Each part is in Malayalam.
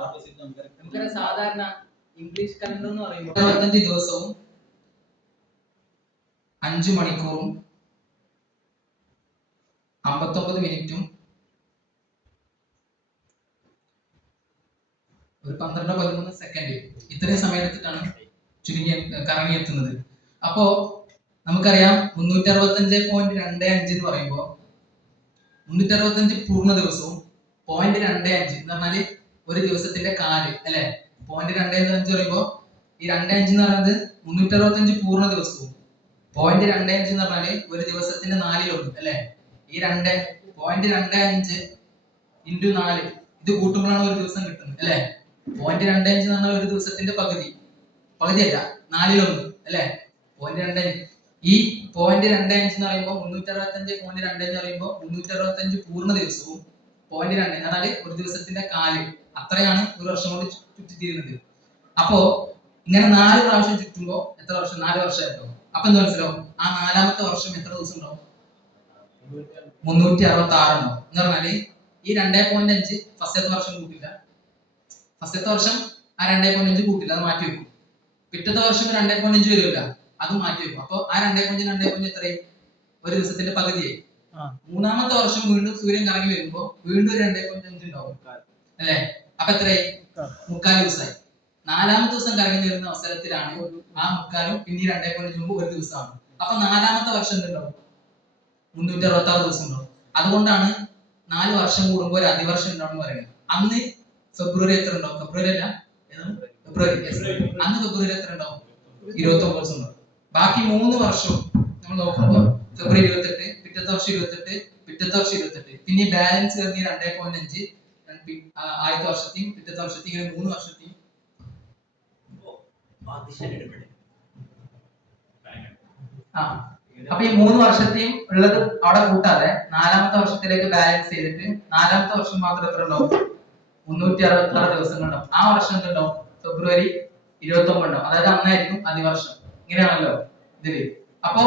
നമുക്കറിയാം സാധാരണ ഇംഗ്ലീഷ് കലണ്ടർ എന്ന് പറയുമ്പോൾ 25 ദിവസവും 5 മണിക്കൂറും 59 മിനിറ്റും ഒരു 12-13 സെക്കൻഡ് ഇത്രയും സമയത്തിട്ടാണ് ചുരുങ്ങി കറങ്ങിയെത്തുന്നത്. അപ്പോ നമുക്കറിയാം 365.25 എന്ന് പറയുമ്പോൾ 365 പൂർണ്ണ ദിവസവും 0.25 എന്ന് പറഞ്ഞാല് ഒരു ദിവസത്തിന്റെ കാല് അല്ലെ. 0.25 പറയുമ്പോൾ ഈ 2.5 എന്ന് പറയുന്നത് 365 പൂർണ്ണ ദിവസവും 0.25 എന്ന് പറഞ്ഞാല് ഒരു ദിവസത്തിന്റെ 4/1 അല്ലെ. ഈ 0.25 ഇൻറ്റു 4 ഇത് കൂട്ടുമ്പോഴാണ് ഒരു ദിവസം കിട്ടുന്നത് അല്ലെ. 0.25 എന്ന് പറഞ്ഞാൽ ഒരു ദിവസത്തിന്റെ പകുതിയല്ല 4/1 അല്ലെ. 0.25 ഈ 0.25 എന്ന് പറയുമ്പോൾ 365.25 എന്ന് പറയുമ്പോൾ 365 പൂർണ്ണ ദിവസവും 0.2 എന്നാൽ ഒരു ദിവസത്തിന്റെ കാല് അത്രയാണ് ഒരു വർഷം കൊണ്ട് ചുറ്റിത്തീരുന്നത്. അപ്പോ ഇങ്ങനെ 4 പ്രാവശ്യം ചുറ്റുമ്പോൾ എത്ര വർഷം? 4 വർഷമായിട്ടോ. അപ്പൊ എന്താ മനസ്സിലാവും? ആ 4ാമത്തെ വർഷം എത്ര ദിവസം ഉണ്ടാവും? 366 ഉണ്ടാവും. എന്ന് പറഞ്ഞാല് ഈ 2.5 ഫസ്റ്റത്തെ വർഷം കൂട്ടില്ല. ഫസ്റ്റത്തെ വർഷം ആ 2.5 കൂട്ടില്ല, അത് മാറ്റി വെക്കും. പിറ്റത്തെ വർഷം 2.5 വരുമല്ല, അത് മാറ്റി വെക്കും. അപ്പൊ ആ 2.5 എത്രയായി? ഒരു ദിവസത്തിന്റെ പകുതിയായി. 3ാമത്തെ വർഷം വീണ്ടും സൂര്യൻ കറങ്ങി വരുമ്പോ വീണ്ടും 2.5 ഉണ്ടാവും അല്ലെ. അപ്പൊ എത്രയായി? 3/4 ദിവസമായി. 4ാമത്തെ ദിവസം കറങ്ങി വരുന്ന അവസരത്തിലാണ് ആ 3/4 പിന്നെ 2.5 ഒരു ദിവസമാണ്. അപ്പൊ 4ാമത്തെ വർഷം എന്തുണ്ടാവും? 366 ദിവസം ഉണ്ടാവും. അതുകൊണ്ടാണ് 4 വർഷം കൂടുമ്പോൾ ഒരു അതിവർഷം ഉണ്ടാവും പറയുന്നത്. അന്ന് ഫെബ്രുവരി എത്ര ഉണ്ടാവും? ഫെബ്രുവരി അല്ല, ഫെബ്രുവരി. അന്ന് ഫെബ്രുവരി എത്ര ഉണ്ടാവും? 29 ദിവസം ഉണ്ടാവും. ബാക്കി 3 വർഷവും നമ്മൾ നോക്കുമ്പോൾ ഫെബ്രുവരി 28, പിറ്റത്തെ വർഷം 28, പിറ്റത്തെ വർഷം 28, പിന്നെ ബാലൻസ് വരുന്ന 2.5 ആദ്യത്തെ വർഷത്തെയും പിറ്റത്തെ വർഷത്തെയും ഇങ്ങനെ 3 വർഷത്തെയും. അപ്പൊ ഈ 3 വർഷത്തെയും ഉള്ളത് അവിടെ കൂട്ടാതെ 4ാമത്തെ വർഷത്തിലേക്ക് ബാലൻസ് ചെയ്തിട്ട് 4ാമത്തെ വർഷം മാത്രം എത്ര ഉണ്ടാവും? 366 ദിവസങ്ങൾ ഉണ്ടാവും. ആ വർഷം എന്തുണ്ടാവും? ഫെബ്രുവരി 29 ഉണ്ടാവും. അതായത് അന്നായിരിക്കും അതിവർഷം. ഇങ്ങനെയാണല്ലോ ഇതില്. അപ്പോ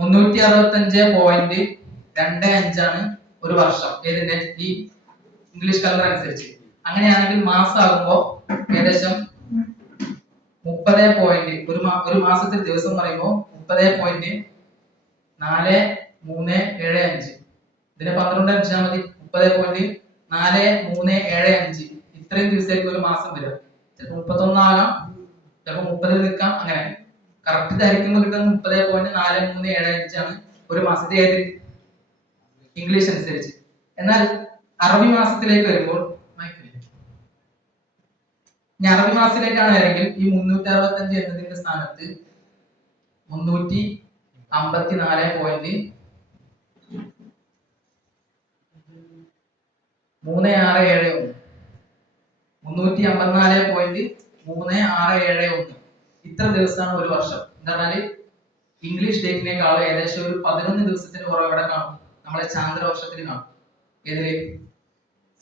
365.25 ആണ് ഒരു വർഷം ഏതിന്റെ? ഈ ഇംഗ്ലീഷ് കലണ്ടർ അനുസരിച്ച്. അങ്ങനെയാണെങ്കിൽ മാസം ആകുമ്പോ ഏകദേശം 30. ഒരു മാസത്തിൽ ദിവസം പറയുമ്പോൾ 30.4375. ഇതിനെ 12 അടിച്ചാൽ മതി. 30.4375 ഇത്രയും ദിവസമായിരിക്കും ഒരു മാസം വരിക. ചിലപ്പോൾ 31 ആകാം, ചിലപ്പോൾ 30 നിൽക്കാം. അങ്ങനെ കറക്റ്റ് ധരിക്കുമ്പോൾ കിട്ടുന്നത് 30.4375 ആണ് ഒരു മാസത്തെ ഏത് ഇംഗ്ലീഷ് അനുസരിച്ച്. എന്നാൽ അറബി മാസത്തിലേക്ക് വരുമ്പോൾ അറബി മാസത്തിലേക്കാണ് വരെങ്കിൽ ഈ 365 എന്നതിന്റെ സ്ഥാനത്ത് 354.3671 354.3671 ഇത്ര ദിവസമാണ് ഒരു വർഷം. എന്താ പറഞ്ഞാല് ഇംഗ്ലീഷ് ഡേറ്റിനേക്കാളും ഏകദേശം ഒരു 11 ദിവസത്തിന് കുറവ് എവിടെ കാണും? നമ്മളെ ചാന്ദ്രവർഷത്തിൽ കാണും. ഏതില്?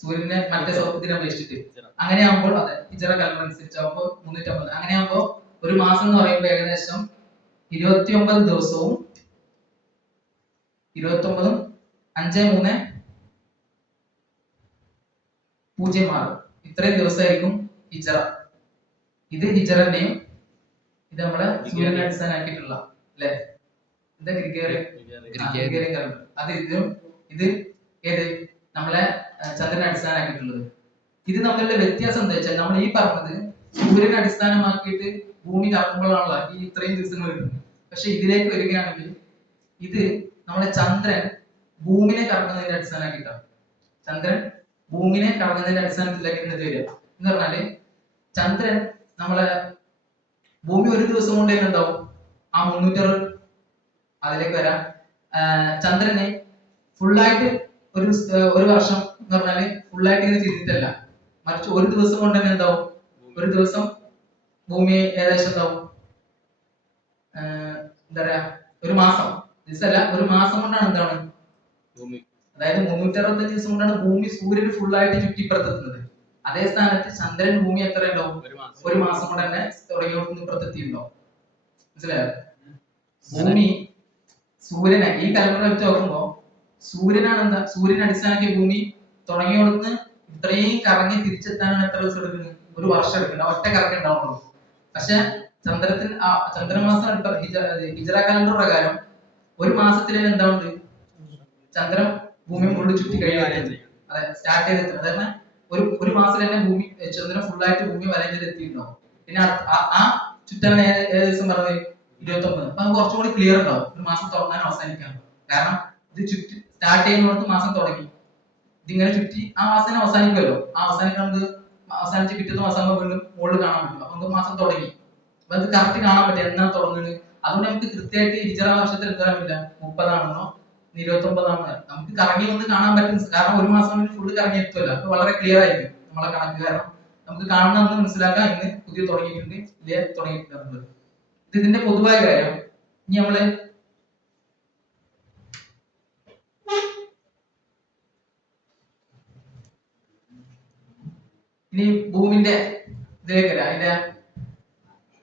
സൂര്യനെ മറ്റേ സൗരത്തിനെ അപേക്ഷിച്ചിട്ട്. അങ്ങനെയാകുമ്പോൾ അതെ ഹിജറ കലണ്ടർ അനുസരിച്ചാകുമ്പോൾ 350. അങ്ങനെയാകുമ്പോൾ ഒരു മാസം എന്ന് പറയുമ്പോൾ ഏകദേശം 29 ദിവസവും 29 5-3-0-6 ഇത്രയും ദിവസമായിരിക്കും ഹിജറ. ഇത് ഹിജറന്റെയും ഇത് നമ്മുടെ സൂര്യനെ അടിസ്ഥാനമാക്കിയിട്ടുള്ള അല്ലെ. ഇത് ഗ്രിഗോറിയൻ കലണ്ടർ. അത് ഇത് ഏത് നമ്മളെ ചന്ദ്രനെ അടിസ്ഥാനമാക്കിയിട്ടുള്ളത്. ഇത് തമ്മിലുള്ള വ്യത്യാസം എന്താ വെച്ചാൽ നമ്മൾ ഈ പറഞ്ഞത് സൂര്യനെ അടിസ്ഥാനമാക്കിയിട്ട് ഭൂമി കറങ്ങുമ്പോഴാണല്ലോ ഈ ഇത്രയും ദിവസങ്ങൾ കിട്ടുന്നത്. പക്ഷെ ഇതിലേക്ക് വരികയാണെങ്കിൽ ഇത് നമ്മുടെ ചന്ദ്രൻ ഭൂമിനെ കറങ്ങുന്നതിന്റെ അടിസ്ഥാനമാക്കിയിട്ടാണ്. ചന്ദ്രൻ ഭൂമിനെ കറങ്ങുന്നതിന്റെ അടിസ്ഥാനത്തിലേക്കാണ് ഇത് വരിക. എന്ന് പറഞ്ഞാല് ചന്ദ്രൻ നമ്മളെ ഭൂമി ഒരു ദിവസം കൊണ്ട് തന്നെ ഉണ്ടാവും ആ 360. അതിലേക്ക് വരാം. ചന്ദ്രനെ ഫുള്ളായിട്ട് ഒരു വർഷം എന്ന് പറഞ്ഞാല് ഫുള്ളായിട്ട് ഇങ്ങനെ ചെയ്തിട്ടല്ല, മറിച്ച് ഒരു ദിവസം കൊണ്ട് തന്നെ എന്താവും? ഒരു ദിവസം ഭൂമി ഏകദേശം എന്താവും? എന്താ പറയാ, ഒരു മാസം. ദിവസമല്ല, ഒരു മാസം കൊണ്ടാണ് എന്താണ് ഭൂമി, അതായത് 365 ദിവസം കൊണ്ടാണ് ഭൂമി സൂര്യന് ഫുള്ളായിട്ട് ചുറ്റിപ്പുറത്തെത്തുന്നത്. അതേ സ്ഥാനത്ത് ചന്ദ്രൻ ഭൂമി എത്ര ഉണ്ടാവും? ഒരു മാസം കൊണ്ട് തന്നെ തുടങ്ങിയോട്ട് ഇപ്പുറത്തെത്തിയിട്ടുണ്ടാവും. മനസ്സിലായോ? ഭൂമി സൂര്യനെ ഈ കലണ്ടർ വെച്ച് നോക്കുമ്പോ സൂര്യനാണ് എന്താ, സൂര്യനെ അടിസ്ഥാനമാക്കിയ ഭൂമി തുടങ്ങിയോടുന്ന് ഇത്രയും കറങ്ങി തിരിച്ചെത്താനാണ് എത്ര ദിവസം എടുക്കുന്നത്? ഒരു വർഷം എടുക്കുന്നത്. ഒറ്റ കറങ്ങി ഉണ്ടാവുള്ളൂ. പക്ഷെ ചന്ദ്രമാസം ഹിജറ കലണ്ടർ പ്രകാരം ഒരു മാസത്തിൽ എന്താവുന്നത്? ചന്ദ്രൻ ഭൂമി മുകളിൽ ചുറ്റി കഴിയാനായിട്ട് അതെ സ്റ്റാർട്ട് ചെയ്തെത്തുന്നത്. അതായത് ഒരു മാസം തന്നെ ഭൂമി ചന്ദ്രൻ ഫുള്ളായിട്ട് ഭൂമി വലഞ്ഞിൽ എത്തിയിട്ടുണ്ടാവും. പിന്നെ ആ ചുറ്റാണ് ഏത് ദിവസം പറഞ്ഞത്? 29. അപ്പൊ അത് കുറച്ചും കൂടി ക്ലിയർ ഉണ്ടാവും. ഒരു മാസം തുടങ്ങാൻ അവസാനിക്കാൻ. കാരണം ഇത് ചുറ്റി സ്റ്റാർട്ട് ചെയ്യുന്നിടത്ത് മാസം തുടങ്ങി, ഇതിങ്ങനെ ചുറ്റി ആ മാസം അവസാനിക്കുമല്ലോ. ആ അവസാനിക്കുന്നത് അവസാനിച്ച് പിറ്റത്തെ മാസം വീണ്ടും മുകളിൽ കാണാൻ പറ്റും. അപ്പൊ നമുക്ക് മാസം തുടങ്ങി. അപ്പൊ അത് കറക്റ്റ് കാണാൻ പറ്റും എന്നാണ് തുടങ്ങുന്നത്. അതുകൊണ്ട് നമുക്ക് കൃത്യമായിട്ട് ഹിജറ വർഷത്തിൽ എന്താ പറ്റില്ല, 30 29 നമുക്ക് കറങ്ങി വന്ന് കാണാൻ പറ്റും. കാരണം ഒരു മാസം ഫുള്ള് കറങ്ങി എത്തുമല്ലോ. അപ്പൊ വളരെ ക്ലിയർ ആയിരിക്കും നമ്മളെ കണക്ക്. കാരണം നമുക്ക് കാണണമെന്ന് മനസ്സിലാക്കാം ഇന്ന് പുതിയ തുടങ്ങിയിട്ടുണ്ട്, ഇല്ലേ തുടങ്ങിയിട്ടുണ്ട് നമ്മള്. ഇത് ഇതിന്റെ പൊതുവായ കാര്യം. ഇനി നമ്മള് ഇനി ഭൂമിന്റെ ഇതിലേക്ക് വരാം. അതിന്റെ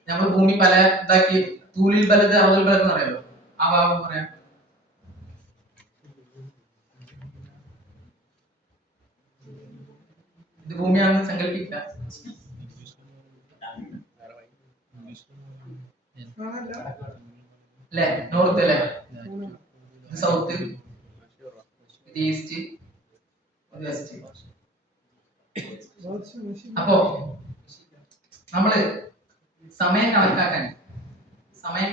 നമ്മൾ ഭൂമി പല ഇതാക്കി തൂലിൽ ബലത് അവൽ ബലത് എന്ന് പറയല്ലോ, ആ ഭാഗം പറയാം. ഇത് ഭൂമിയാണെന്ന് സങ്കല്പിക്കുക. അല്ലെ നോർത്ത് അല്ലെ, ഇത് സൗത്ത്, ഇത് ഈസ്റ്റ്, ഇത് വെസ്റ്റ്. അപ്പോ നമ്മള് സമയം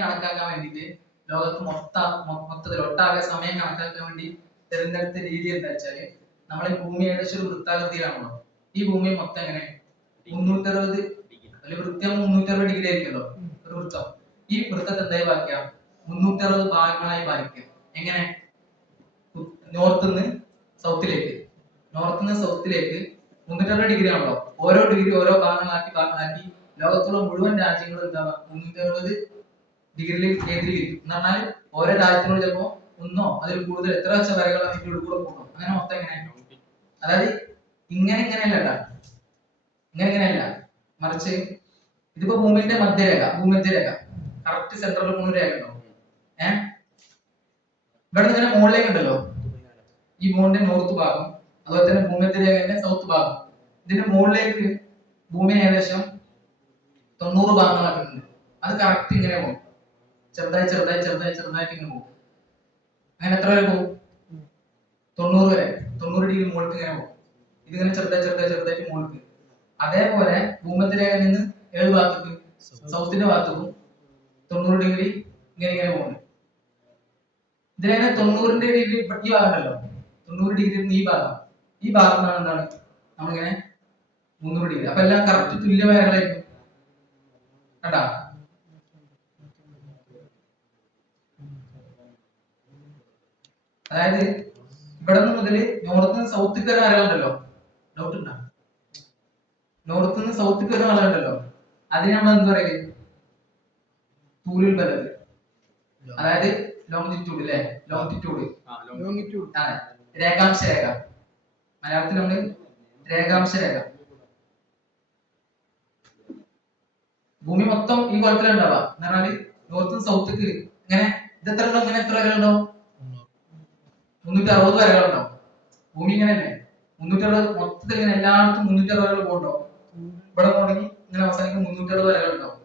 കണക്കാക്കാൻ വേണ്ടിട്ട് ലോകത്ത് മൊത്തത്തിൽ ഒട്ടാകെ സമയം കണക്കാക്കാൻ വേണ്ടി തിരഞ്ഞെടുത്ത രീതി എന്താ വെച്ചാല്, നമ്മളെ ഭൂമി ഏകദേശം ഒരു വൃത്താകൃതിയിലാണല്ലോ. ഈ ഭൂമി മൊത്തം എങ്ങനെ 360 അല്ലെങ്കിൽ വൃത്തം 360 ഡിഗ്രി ആയിരിക്കുമല്ലോ ഒരു വൃത്തം. ഈ വൃത്തത്തെ എന്തായി ഭാഗിക്കുക? 360 ഭാഗങ്ങളായി ഭാഗിക്കുക. എങ്ങനെ? നോർത്ത് സൗത്തിലേക്ക് 360 ഡിഗ്രി ആണല്ലോ. ഓരോ ഡിഗ്രി ഓരോ ഭാഗങ്ങളാക്കി ലോകത്തുള്ള മുഴുവൻ രാജ്യങ്ങളും എന്താ 360 ഡിഗ്രിയിൽ കേന്ദ്രീകരിക്കും. എന്ന് പറഞ്ഞാൽ ഓരോ രാജ്യത്തിനോട് ചിലപ്പോ ഒന്നോ അതിൽ കൂടുതൽ എത്ര വെച്ച വരകൾ അതിന്റെ ഉള്ളിൽ കൂടെ പോകും. അങ്ങനെ മൊത്തം എങ്ങനെ? അതായത് ഇങ്ങനെയല്ല, മറിച്ച് ഇതിപ്പോ ഭൂമിന്റെ ഭൂമധ്യരേഖ കറക്റ്റ് സെന്ററിൽ പോകുന്ന രേഖ ഉണ്ടാവും. ഇവിടെ ഇങ്ങനെ മുകളിലേക്ക് ഉണ്ടല്ലോ, ഈ മോണിന്റെ നോർത്ത് ഭാഗം, അതുപോലെ തന്നെ ഭൂമധ്യരേഖന്റെ സൗത്ത് ഭാഗം. ഇതിന്റെ മുകളിലേക്ക് ഭൂമി ഏകദേശം 90 ഭാഗങ്ങളാക്കുന്നുണ്ട്. അത് കറക്റ്റ് ഇങ്ങനെ പോകും, ചെറുതായിട്ട് ഇങ്ങനെ പോകും. അങ്ങനെ എത്ര വരെ പോകും? 90 വരെ, 90 ഡിഗ്രി മുകളിലേക്ക് ഇങ്ങനെ പോകും. ഇതിങ്ങനെ ചെറുതായിട്ട് മുകളിലേക്ക്. അതേപോലെ ഭൂമധ്യരേഖയിൽ നിന്ന് ഏത് ഭാഗത്തേക്ക്? സൗത്തിന്റെ ഭാഗത്തേക്കും 90 ഡിഗ്രി ഇങ്ങനെ പോകുന്നു. ഇതിനെ 90 ഡിഗ്രി ഈ ഭാഗം ഉണ്ടല്ലോ, 90 ഡിഗ്രി ഈ ഭാഗം എന്താണ് നമ്മളിങ്ങനെ 300 ഡിഗ്രി. അപ്പൊ എല്ലാം കറക്റ്റ് തുല്യമായ വരകളായിരിക്കും. കണ്ടാ? അതായത് ഇവിടെ നിന്ന് മുതൽ നോർത്ത് നിന്ന് സൗത്തേക്ക് വരുന്ന വരകളുണ്ടല്ലോ, ഡൗട്ട് ഉണ്ടോ? നോർത്ത് നിന്ന് സൗത്തേക്ക് വരുന്ന വരകളുണ്ടല്ലോ, അതിന് നമ്മൾ എന്ത് പറയുക? തൂലിൽ ബലത്. അതായത് ലോങ്ങിറ്റ്യൂഡ് അല്ലെ, ലോങ്ങിറ്റ്യൂഡ് രേഖാംശ രേഖ. മലയാളത്തിൽ നമ്മൾ രേഖാംശ രേഖ. ഭൂമി മൊത്തം ഈ കുളത്തിലുണ്ടാവുക എന്ന് പറഞ്ഞാല് നോർത്ത് സൗത്തേക്ക് ഇങ്ങനെ ഇത് എത്ര ഉണ്ടോ? ഇങ്ങനെ എത്ര വരകളുണ്ടോ? 360 വരകളുണ്ടാവും. ഭൂമി ഇങ്ങനെയല്ലേ, 360 മൊത്തത്തിൽ ഇങ്ങനെ എല്ലായിടത്തും 360 വരകൾ പോകണ്ടോ? ഇവിടെ തുടങ്ങി ഇങ്ങനെ അവസാനിക്കും 360 വരകളുണ്ടാവും.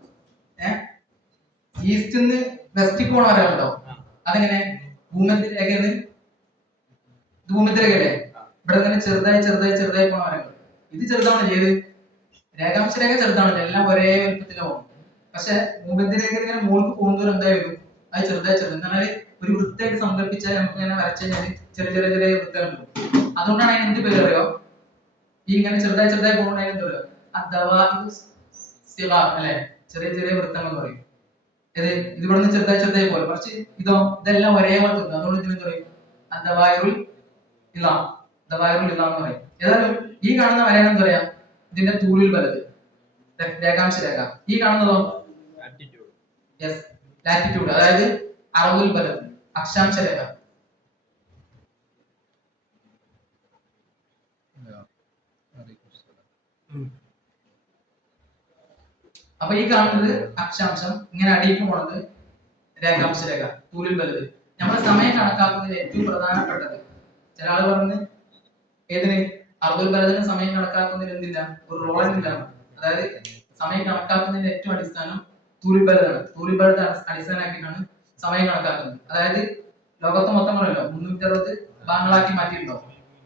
ഈസ്റ്റ് നിന്ന് വെസ്റ്റിൽ പോണ വരകളുണ്ടാവും. അതെങ്ങനെ? ഭൂമധ്യരേഖന്ന് ഭൂമധ്യരേഖയല്ലേ, ഇവിടെ ഇങ്ങനെ ചെറുതായി പോണ വരകൾ. ഇത് ചെറുതാണല്ലോ, ഏത് രേഖാംശ രേഖ ചെറുതാണല്ലോ, എല്ലാം ഒരേ വലുപ്പത്തിലാണ് പോകും. പക്ഷെ ഭൂമധ്യരേഖ ഇങ്ങനെ മുകളിൽ പോകുന്നവർ എന്തായാലും അത് ചെറുതായി എന്നാല് ഒരു വൃത്തായിട്ട് സങ്കല്പിച്ചാൽ നമുക്ക് ഇങ്ങനെ വരച്ചു കഴിഞ്ഞാൽ ചെറിയ വൃത്തങ്ങൾ കിട്ടും. അതുകൊണ്ടാണ് അതിന് എന്ത് പേര് അറിയോ? ഈ ഇങ്ങനെ ചെറുതായി പോകുന്ന അതിന് എന്താ അല്ലെ, ചെറിയ വൃത്തങ്ങൾ എന്ന് പറയും. ഇത് ഇവിടെ നിന്ന് ചെറുതായി പോലെ, കുറച്ച് ഇതെല്ലാം ഒരേ പോലെ. അതുകൊണ്ട് ഇതിന് പറയും ദവായുൽ ഇലാം എന്ന് പറയും. ഏതായാലും ഈ കാണുന്ന വരയാണ് എന്താ പറയാ? ഇതിന്റെ തൂലിൽ വലത് രേഖാംശ രേഖ. ഈ കാണുന്നതോ ലാറ്റിറ്റ്യൂഡ്, അതായത് അറവുൽ ബലത് അക്ഷാംശ രേഖ. അപ്പൊ ഈ കാണുന്നത് അക്ഷാംശം, ഇങ്ങനെ അടിയിക്ക് പോണത് രേഖാംശ രേഖ, തൂലിൽ ബലത്. നമ്മൾ സമയം കണക്കാക്കുന്നതിൽ ഏറ്റവും പ്രധാനപ്പെട്ടത് ചില ആൾ പറഞ്ഞ് ഏതിന് അർദുൽ ബലദിന് സമയം കണക്കാക്കുന്നതിന് എന്തില്ല, ഒരു റോൾ ഇല്ല. അതായത് സമയം കണക്കാക്കുന്നതിന്റെ ഏറ്റവും അടിസ്ഥാനം തൂലിൽ ബലദാണ്. തൂലിൽ ബലദ് അടിസ്ഥാനമാക്കിയിട്ടാണ് സമയം കണക്കാക്കുന്നത്. അതായത് ലോകത്ത് മൊത്തം പറയല്ലോ 360 ഭാഗങ്ങളാക്കി മാറ്റിയിട്ടുണ്ടോ,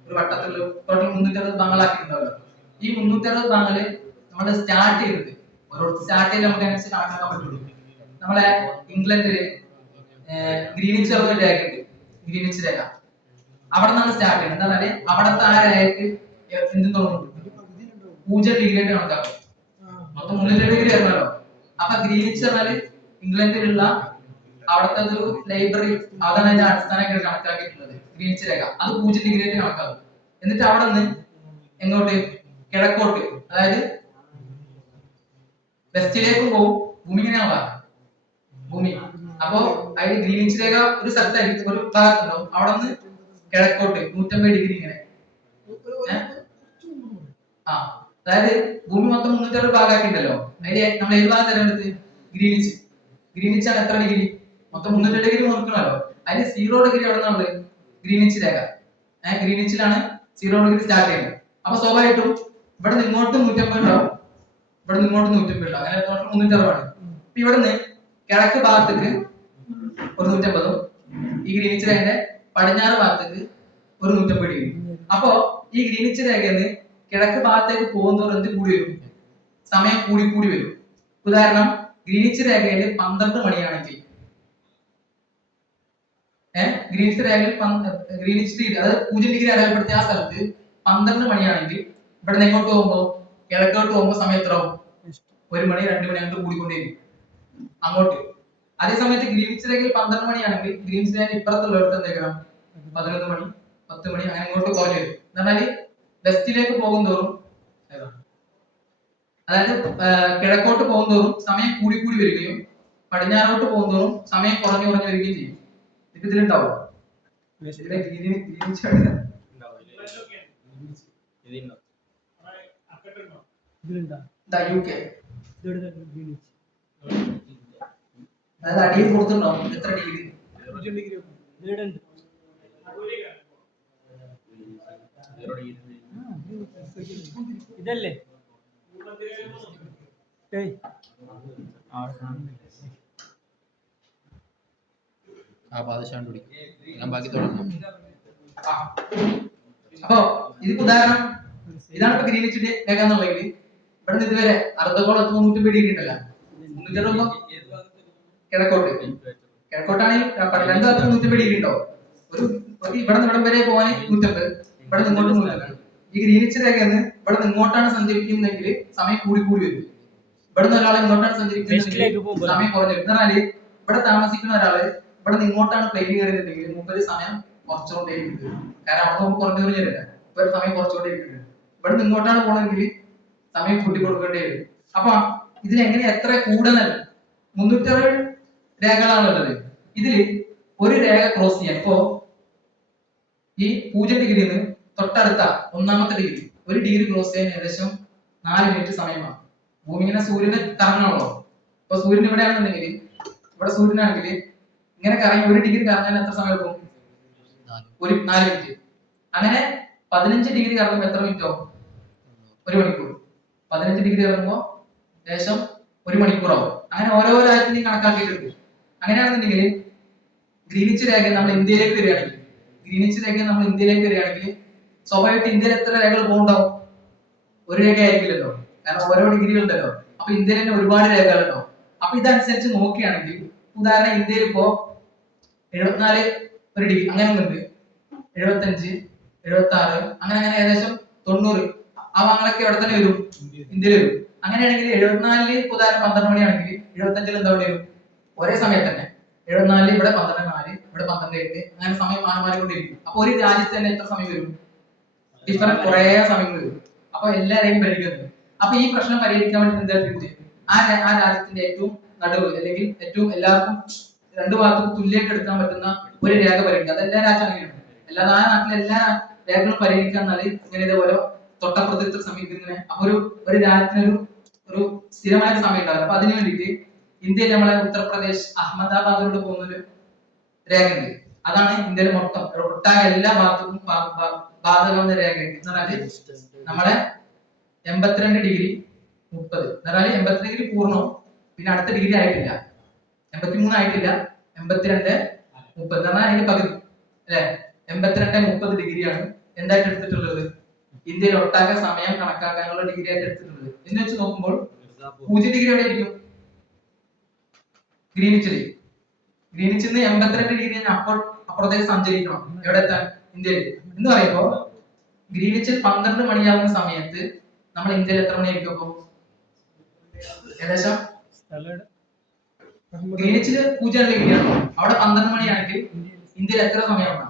ഒരു വട്ടത്തിൽ ടോട്ടൽ 360 ഭാഗങ്ങളാക്കിയിട്ടുണ്ടാവല്ലോ. ഈ 360 ഭാഗങ്ങള് നമ്മൾ സ്റ്റാർട്ട് ചെയ്തിട്ട് ഓരോരുത്തർ സ്റ്റാർട്ട് ചെയ്ത് നമുക്ക് അനുസരിച്ച് കണക്കാക്കാൻ പറ്റുള്ളൂ. നമ്മളെ ഇംഗ്ലണ്ടില് ഗ്രീനിച്ച് രേഖയുണ്ട്, ഗ്രീനിച്ച് രേഖ. അവിടെ നിന്നാണ് സ്റ്റാർട്ട് ചെയ്യുന്നത്. എന്താ പറയുക, അവിടത്തെ ആ രേഖക്ക് എന്തും തോന്നുന്നു 0 ഡിഗ്രി ആയിട്ട് കണക്കാക്കും. മൊത്തം 360 ഡിഗ്രി ആയിരുന്നല്ലോ. അപ്പൊ ഗ്രീനിച്ച് പറഞ്ഞാല് ഇംഗ്ലണ്ടിലുള്ള അവിടുത്തെ ഒരു ലൈബ്രറി, അതാണ് അതിന്റെ അടിസ്ഥാനമായിട്ട് കണക്കാക്കിയിട്ടുള്ളത്. ഗ്രീനിച്ച് രേഖ അത് 0 ഡിഗ്രി ആയിട്ട് കണക്കാക്കും. എന്നിട്ട് അവിടെ നിന്ന് എങ്ങോട്ട്, കിഴക്കോട്ട്, അതായത് വെസ്റ്റിലേക്ക് പോകും. ഭൂമി ഇങ്ങനെയാണോ ഭൂമി. അപ്പോ അതിന് ഗ്രീനിച്ച് രേഖ ഒരു സ്ഥലത്തായിരിക്കും, ഒരു ഭാഗത്തുണ്ടാവും. അവിടെ നിന്ന് കിഴക്കോട്ട് 150 ഡിഗ്രി ഇങ്ങനെ. അതായത് ഭൂമി മൊത്തം 360 ഭാഗമാക്കിണ്ടല്ലോ. അതിന് നമ്മൾ ഏത് ഭാഗം തിരഞ്ഞെടുത്ത്, ഗ്രീനിച്ച്. ഗ്രീനിച്ച് ആണ് എത്ര ഡിഗ്രി, മൊത്തം 360 ഡിഗ്രി നോക്കണമല്ലോ. അതിന് 0 ഡിഗ്രി എവിടെ നിന്നുള്ളത്, ഗ്രീനിച്ച് രേഖ. ഗ്രീനിച്ചിലാണ് 0 ഡിഗ്രി സ്റ്റാർട്ട് ചെയ്യുന്നത്. അപ്പൊ സ്വാഭാവികമായിട്ടും ഇവിടെ നിന്ന് ഇങ്ങോട്ട് 150 ഉണ്ടാവും, ഇവിടെ നിന്ന് ഇങ്ങോട്ട് 150 ഉണ്ടാവും. അങ്ങനെ ടോട്ടൽ 360 ആണ്. ഇപ്പൊ ഇവിടെ നിന്ന് കിഴക്ക് ഭാഗത്തേക്ക് ഒരു 150ഉം ഈ ഗ്രീനിച്ച് രേഖയുടെ പടിഞ്ഞാറ് ഭാഗത്തേക്ക് ഒരു 150 ഡിഗ്രി. അപ്പോ ഈ ഗ്രീനിച്ച് രേഖയിൽ കിഴക്ക് ഭാഗത്തേക്ക് പോകുന്നവർ എന്ത് കൂടി വരും, സമയം കൂടി കൂടി വരും. ഉദാഹരണം, ഗ്രീനിച്ച് രേഖയിൽ 12 മണിയാണെങ്കിൽ ഗ്രീനിച്ച് രേഖയിൽ ഗ്രീനിച്ച് ഡിഗ്രി, അതായത് 0 ഡിഗ്രി അടയാളപ്പെടുത്തിയ ആ സ്ഥലത്ത് 12 മണിയാണെങ്കിൽ ഇവിടെ നിന്ന് എങ്ങോട്ട് പോകുമ്പോ, കിഴക്കോട്ട് പോകുമ്പോ സമയം എത്ര ആവും, 1 മണി 2 മണി അങ്ങോട്ട് കൂടിക്കൊണ്ടേയിരിക്കും അങ്ങോട്ട്. അതേ സമയത്ത് ഗ്രീനിച്ച് രേഖയിൽ 12 മണിയാണെങ്കിൽ ഗ്രീനിച്ച് രേഖ ഇപ്പുറത്തുള്ളവർക്ക് എന്തെങ്കിലും 11 മണി 10 മണി അങ്ങനെ ഇങ്ങോട്ട് കുറഞ്ഞു വരും. എന്നാല് വെസ്റ്റിലേക്ക് പോകുന്തോറും, അതായത് കിഴക്കോട്ട് പോകുന്തോറും സമയം കൂടി കൂടി വരികയും പടിഞ്ഞാറോട്ട് പോകുന്തോറും സമയം കുറഞ്ഞു കുറഞ്ഞു വരികയും ചെയ്യും. ഇതിലുണ്ടാവും അതായത് അടിയിൽ കൊടുത്തിട്ടുണ്ടാവും എത്ര ഡിഗ്രി, ഇതല്ലേ അപ്പൊ ഇത് ഉദാഹരണം, ഇതാണ് ഇപ്പൊ ഗ്രീനിച്ച് രേഖ എന്നുള്ളതിൽ. ഇവിടെ നിന്ന് ഇതുവരെ അർദ്ധഗോളം 350 ഡിഗ്രി ഉണ്ടല്ലോ, 360 കിഴക്കോട്ട്, കിഴക്കോട്ടാണെങ്കിൽ രണ്ടു ഭാഗത്ത് 150 ഡിഗ്രി ഉണ്ടാവും. ഒരു ഇവിടെ നിന്ന് ഇവിടം വരെ പോകാൻ 150, ഇവിടെ നിങ്ങോട്ട് 150. ഈ ഗ്രീനിച്ച് രേഖ ഇവിടെ നിന്ന് ഇങ്ങോട്ടാണ് സഞ്ചരിക്കുന്നതെങ്കിൽ സമയം കൂടി കൂടി വരും. ഇവിടെ നിന്ന് ഒരാളെ ഇങ്ങോട്ടാണ് സഞ്ചരിക്കുന്നത് സമയം കുറഞ്ഞു വരും. എന്നാല് ഇവിടെ താമസിക്കുന്ന ഒരാള് ഇവിടെ നിന്ന് ഇങ്ങോട്ടാണ് പ്ലെയിൻ കയറിയിട്ടുണ്ടെങ്കിൽ 30 സമയം കുറച്ചുകൊണ്ടേ ഇരിക്കുന്നത്. കാരണം അവിടെ നമുക്ക് കുറഞ്ഞു കുറഞ്ഞു വരില്ല, ഇപ്പൊ സമയം കുറച്ചുകൊണ്ടേ ഇരിക്കുന്നത്. ഇവിടെ നിന്ന് ഇങ്ങോട്ടാണ് പോകണമെങ്കിൽ സമയം കൂട്ടി കൊടുക്കേണ്ടി വരും. അപ്പൊ ഇതിലെങ്ങനെ എത്ര കൂടുതൽ 360 രേഖകളാണുള്ളത്. ഇതിൽ ഒരു രേഖ ക്രോസ് ചെയ്യാൻ, ഇപ്പോ ഈ 0 ഡിഗ്രിന്ന് തൊട്ടടുത്ത ഒന്നാമത്തെ ഡിഗ്രി, ഒരു ഡിഗ്രി ക്രോസ് ചെയ്യാൻ ഏകദേശം 4 മിനിറ്റ് സമയമാണ്. ഭൂമി ഇങ്ങനെ സൂര്യനെ കറങ്ങണമല്ലോ. ഇപ്പൊ സൂര്യൻ ഇവിടെയാണെന്നുണ്ടെങ്കിൽ, ഇവിടെ സൂര്യനാണെങ്കിൽ ഇങ്ങനെ കറങ്ങി 1 ഡിഗ്രി കറങ്ങാൻ എത്ര സമയം എടുക്കും, 4 മിനിറ്റ്. അങ്ങനെ 15 ഡിഗ്രി കറങ്ങുമ്പോൾ എത്ര മിനിറ്റ് ആവും, 1 മണിക്കൂർ. 15 ഡിഗ്രി കറങ്ങുമ്പോൾ ഏകദേശം 1 മണിക്കൂറാവും. അങ്ങനെ ഓരോ രാജ്യത്തിനെയും കണക്കാക്കിയിട്ടുണ്ട്. അങ്ങനെയാണെന്നുണ്ടെങ്കിൽ ഗ്രീനിച്ച് രേഖ നമ്മൾ ഇന്ത്യയിലേക്ക് വരികയാണെങ്കിൽ, സ്വാഭാവികമായിട്ട് ഇന്ത്യയിൽ എത്ര രേഖകൾ പോകുന്നുണ്ടാവും, ഒരു രേഖ ആയിരിക്കില്ലല്ലോ, കാരണം ഓരോ ഡിഗ്രികൾ ഉണ്ടല്ലോ. അപ്പൊ ഇന്ത്യയിൽ തന്നെ ഒരുപാട് രേഖകൾ ഉണ്ടാവും. അപ്പൊ ഇതനുസരിച്ച് നോക്കുകയാണെങ്കിൽ, ഉദാഹരണം ഇന്ത്യയിൽ ഇപ്പോ 74 ഒരു ഡിഗ്രി അങ്ങനെ ഒന്നുണ്ട്, 75, 76 അങ്ങനെ അങ്ങനെ ഏകദേശം 90 ആ ഭാഗങ്ങളൊക്കെ ഇവിടെ തന്നെ വരും, ഇന്ത്യയിൽ വരും. അങ്ങനെയാണെങ്കിൽ 74 ഉദാഹരണം 12 മണിയാണെങ്കിൽ 75 എന്താ വരും, ഒരേ സമയത്ത് തന്നെ 74 ഇവിടെ 12:04 ഇവിടെ 12:08 അങ്ങനെ സമയം മാറി മാറിക്കൊണ്ടിരിക്കും. അപ്പൊ ഒരു രാജ്യത്ത് തന്നെ എത്ര സമയം വരും, ഡിഫറൻറ്റ് കുറെ സമയം വരും. അപ്പൊ എല്ലാരെയും പരിഹരിക്കുന്നത്. അപ്പൊ ഈ പ്രശ്നം പരിഹരിക്കാൻ വേണ്ടി എന്താ ആ രാജ്യത്തിന്റെ ഏറ്റവും നടുവ് അല്ലെങ്കിൽ ഏറ്റവും എല്ലാവർക്കും രണ്ടു ഭാഗത്തും തുല്യമായിട്ട് എടുക്കാൻ പറ്റുന്ന ഒരു രേഖ പരിഹരിക്കുക. അത് എല്ലാ രാജ്യവും അങ്ങനെയാണ്. എല്ലാ നാട്ടിലെ എല്ലാ രേഖകളും പരിഹരിക്കാൻ ഇങ്ങനെ ഇതേപോലെ തൊട്ടപ്പുറത്ത് ഇത്ര സമയം ഇങ്ങനെ. അപ്പൊ ഒരു രാജ്യത്തിനൊരു ഒരു സ്ഥിരമായ സമയം ഉണ്ടാവില്ല. അപ്പൊ അതിനു വേണ്ടിയിട്ട് ഇന്ത്യയിൽ നമ്മളെ ഉത്തർപ്രദേശ് അഹമ്മദാബാദിലൂടെ പോകുന്ന ഒരു രേഖ ഉണ്ട്. അതാണ് ഇന്ത്യയിലെ മൊത്തം ഒട്ടാകെ എല്ലാ ഭാഗത്തും ബാധകം രേഖയ്ക്ക് എന്ന് പറഞ്ഞാല് നമ്മളെ 82 ഡിഗ്രി 30 എന്ന് പറഞ്ഞാല് 82 ഡിഗ്രി പൂർണ്ണവും പിന്നെ അടുത്ത ഡിഗ്രി ആയിട്ടില്ല, 83 ആയിട്ടില്ല, 82 30 എന്ന് പറഞ്ഞാൽ അതിന്റെ പകുതി അല്ലെ. 82 30 ഡിഗ്രിയാണ് എന്തായിട്ട് എടുത്തിട്ടുള്ളത്, ഇന്ത്യയിൽ ഒട്ടാകെ സമയം കണക്കാക്കാനുള്ള ഡിഗ്രി ആയിട്ട് എടുത്തിട്ടുള്ളത്. എന്ന് വെച്ച് നോക്കുമ്പോൾ 0 ഡിഗ്രി എവിടെ ഇരിക്കും, ഗ്രീനിച്ചിൽ. ഗ്രീനിച്ചിൽ നിന്ന് 82 ഡിഗ്രി അപ്പുറത്തേക്ക് സഞ്ചരിക്കണം എവിടെ എത്താൻ, ഇന്ത്യയിൽ. എന്ന് പറയുമ്പോൾ ഗ്രീനിച്ചിൽ 12 മണിയാവുന്ന സമയത്ത് നമ്മൾ ഇന്ത്യയിൽ എത്ര മണിയായിരിക്കും? അപ്പൊ ഏകദേശം ഗ്രീനിച്ചിൽ 0 ഡിഗ്രിയാണ്, അവിടെ 12 മണിയാണെങ്കിൽ ഇന്ത്യയിൽ എത്ര സമയമാണ്?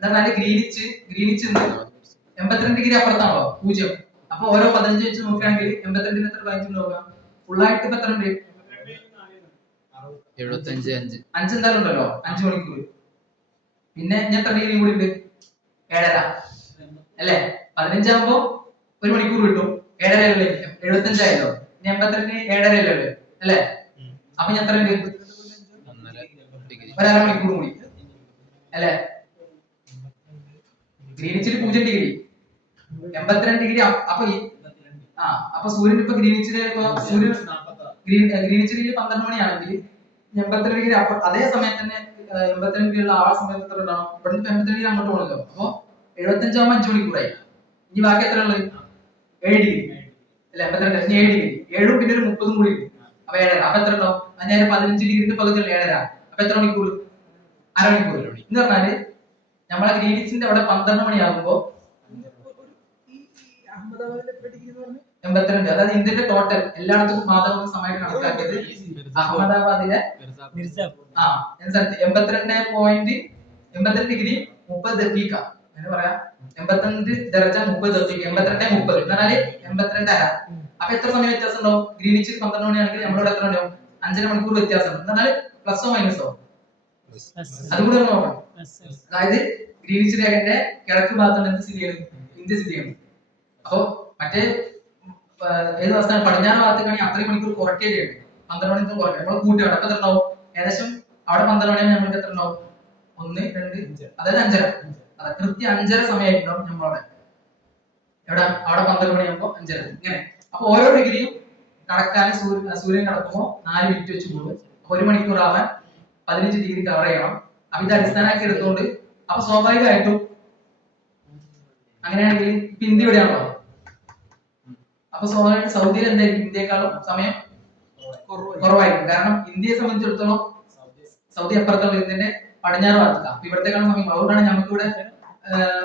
എന്നാൽ ഗ്രീനിച്ചിൽ നിന്ന് 82 ഡിഗ്രി അപ്പുറത്താണല്ലോ 0. അപ്പൊ ഓരോ 15 വെച്ച് നോക്കുകയാണെങ്കിൽ 82 എത്ര 15 നോക്കാം, ഫുള്ളായിട്ട് ഇപ്പൊ എത്ര ഉണ്ട്? 75 5 എന്തായാലും ഉണ്ടല്ലോ, 5 മണിക്കൂർ. പിന്നെ ഇനി എത്ര ഡിഗ്രി കൂടി ഉണ്ട്? 7.5 അല്ലെ. 15 ആകുമ്പോ 1 മണിക്കൂർ കിട്ടും, 7.5 75 ആയല്ലോ. ഇനി 82 7.5 അല്ലേ. അപ്പൊ ഇനി എത്ര ഉണ്ട്? 1.5 മണിക്കൂർ കൂടി അല്ലെ. ഗ്രീനിച്ചിൽ 0 ഡിഗ്രി 82 ഡിഗ്രി. അപ്പൊ സൂര്യൻ ഇപ്പൊ ഗ്രീനിച്ചിൽ ഗ്രീനിച്ചിൽ 12 മണിയാണെങ്കിൽ 82 ഡിഗ്രി അതേ സമയത്ത് തന്നെ 82 ഡിഗ്രി ഉള്ള ആ സമയത്ത് എത്ര ഉണ്ടാവും? ഇവിടുന്ന് 82 ഡിഗ്രി അങ്ങോട്ട് പോകണല്ലോ. അപ്പൊ 75 ആകുമ്പോൾ 5 മണിക്കൂറായി. ഇനി ബാക്കി എത്ര ഉള്ളത്? 7 ഡിഗ്രി അല്ലെ. 82 ഇനി 7 ഡിഗ്രി, 7 പിന്നെ ഒരു 30 കൂടി അപ്പൊ 7.5. അപ്പൊ എത്ര ഉണ്ടാവും? അതിന് 15 ഡിഗ്രിന്റെ പകുതി 7.5. അപ്പൊ എത്ര മണിക്കൂർ? അരമണിക്കൂർ. എന്ന് പറഞ്ഞാല് നമ്മളെ ഗ്രീനിച്ചിന്റെ അവിടെ 12 മണിയാകുമ്പോ 82, അതായത് ഇന്ത്യന്റെ ടോട്ടൽ എല്ലായിടത്തും ബാധകം സമയം കണക്കാക്കിയത് അഹമ്മദാബാദിലെ 82 ഡിഗ്രി 30 ദർജീക എന്ന് പറയാം. 85 ദർജ 30 ദർജീക 82 30 എന്ന് പറഞ്ഞാല് 82.5. അപ്പൊ എത്ര സമയം വ്യത്യാസം ഉണ്ടാവും? ഗ്രീനിച്ചിൽ 12 മണിയാണെങ്കിൽ നമ്മളിവിടെ എത്ര ഉണ്ടാവും? 5.5 മണിക്കൂർ വ്യത്യാസം. എന്നാൽ പ്ലസോ മൈനസോ അതുകൂടെ നോക്കണം. അതായത് ഗ്രീനിച്ച് രേഖന്റെ കിഴക്ക് ഭാഗത്താണ് എന്ത് സ്ഥിതി ചെയ്യുന്നത്? ഇന്ത്യ സ്ഥിതി ചെയ്യുന്നത്. അപ്പൊ മറ്റേ ഏത് അവസ്ഥ പടിഞ്ഞാറ് ഭാഗത്തേക്കാണെങ്കിൽ അത്രയും മണിക്കൂർ കുറയ്ക്കേ ചെയ്യണം, 12 മണിക്കൂർ കുറയ്ക്കണം. നമ്മൾ കൂട്ടിയാണ്. അപ്പൊ എത്ര ഉണ്ടാവും? ഏകദേശം അവിടെ 12 മണിയാണ്, നമ്മൾക്ക് എത്ര ഉണ്ടാവും? 1 2 അതായത് 5.5. അതെ, കൃത്യം 5.5 സമയമായിട്ടുണ്ടാവും നമ്മളവിടെ. എവിടെ? അവിടെ 12 മണിയാകുമ്പോ 5.5 ഇങ്ങനെ. അപ്പൊ ഓരോ ഡിഗ്രിയും കടക്കാൻ സൂര്യൻ കടക്കുമ്പോൾ 4 മിനിറ്റ് വെച്ച് കൂടും. 1 മണിക്കൂർ ആവാൻ 15 ഡിഗ്രി കവർ ചെയ്യണം. അപ്പൊ ഇത് അടിസ്ഥാനമാക്കി എടുത്തുകൊണ്ട് അപ്പൊ സ്വാഭാവികമായിട്ടും അങ്ങനെയാണെങ്കിൽ ഇപ്പൊ ഇന്ത്യ ഇവിടെയാണല്ലോ. അപ്പൊ സ്വാഭാവികമായിട്ട് സൗദിയിൽ എന്തായിരിക്കും ഇന്ത്യയെക്കാളും സമയം കുറവായിരിക്കും. കാരണം ഇന്ത്യയെ സംബന്ധിച്ചിടത്തോളം സൗദി അപ്പുറത്തുള്ള ഇന്ത്യന്റെ പടിഞ്ഞാറ് ഭാഗത്താണ്. അപ്പൊ ഇവിടത്തെക്കാളും സമയം. അതുകൊണ്ടാണ് നമുക്ക് ഇവിടെ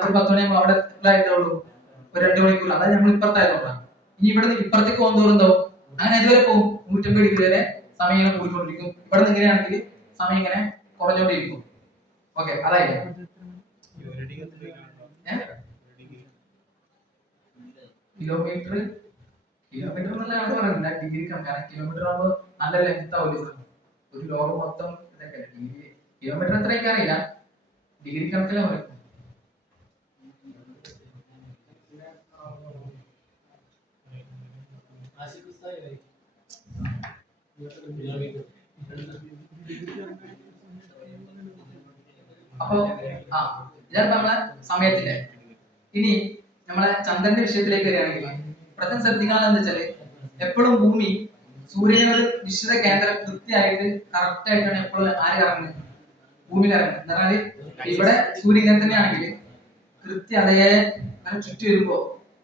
ഒരു 10 മണിയാകുമ്പോൾ അവിടെ എത്ര ആയിട്ടുള്ളൂ? ഒരു 2 മണിക്കൂർ. അതായത് നമ്മൾ ഇപ്പുറത്തായതുകൊണ്ടാണ്. ഇനി ഇവിടെ ഇപ്പുറത്തേക്ക് പോകുന്നതോറും എന്തോ അങ്ങനെ ഇതുവരെ പോകും. 150 ഡിഗ്രി വരെ സമയം ഇങ്ങനെ കൂടിക്കൊണ്ടിരിക്കും. ഇവിടെ നിന്ന് ഇങ്ങനെയാണെങ്കിൽ സമയം ഇങ്ങനെ കുറഞ്ഞോണ്ടിരിക്കും. ഓക്കെ, അതായത് കിലോമീറ്റർ എന്നല്ല നമ്മൾ പറയുന്നത്, ഡിഗ്രി കണക്കാണ്. കിലോമീറ്റർ ആകുമ്പോൾ നല്ല ലെങ്ത് ആവില്ല. ഒരു ലോകം മൊത്തം ഇതൊക്കെ ഡിഗ്രി. കിലോമീറ്റർ എത്രയൊക്കെ അറിയില്ല, ഡിഗ്രി കണക്കിലാണ് പറയും. അപ്പൊ ഇതാണ് നമ്മളെ സമയത്തിന്റെ. ഇനി നമ്മളെ ചന്ദ്രന്റെ വിഷയത്തിലേക്ക് വരികയാണെങ്കിൽ പ്രധാന ശ്രദ്ധിക്കാനുള്ള എന്താ വെച്ചാല് എപ്പോഴും ഭൂമി സൂര്യനൊരു നിശ്ചിത കേന്ദ്രം കൃത്യമായിട്ട് കറക്റ്റ് ആയിട്ടാണ് എപ്പോഴും ആര് കറങ്ങുന്നത്? ഭൂമി കറങ്ങുന്നത്. എന്നാൽ ഇവിടെ സൂര്യൻ ഇങ്ങനെ തന്നെയാണെങ്കിൽ കൃത്യം അതേ ചുറ്റി വരുമ്പോ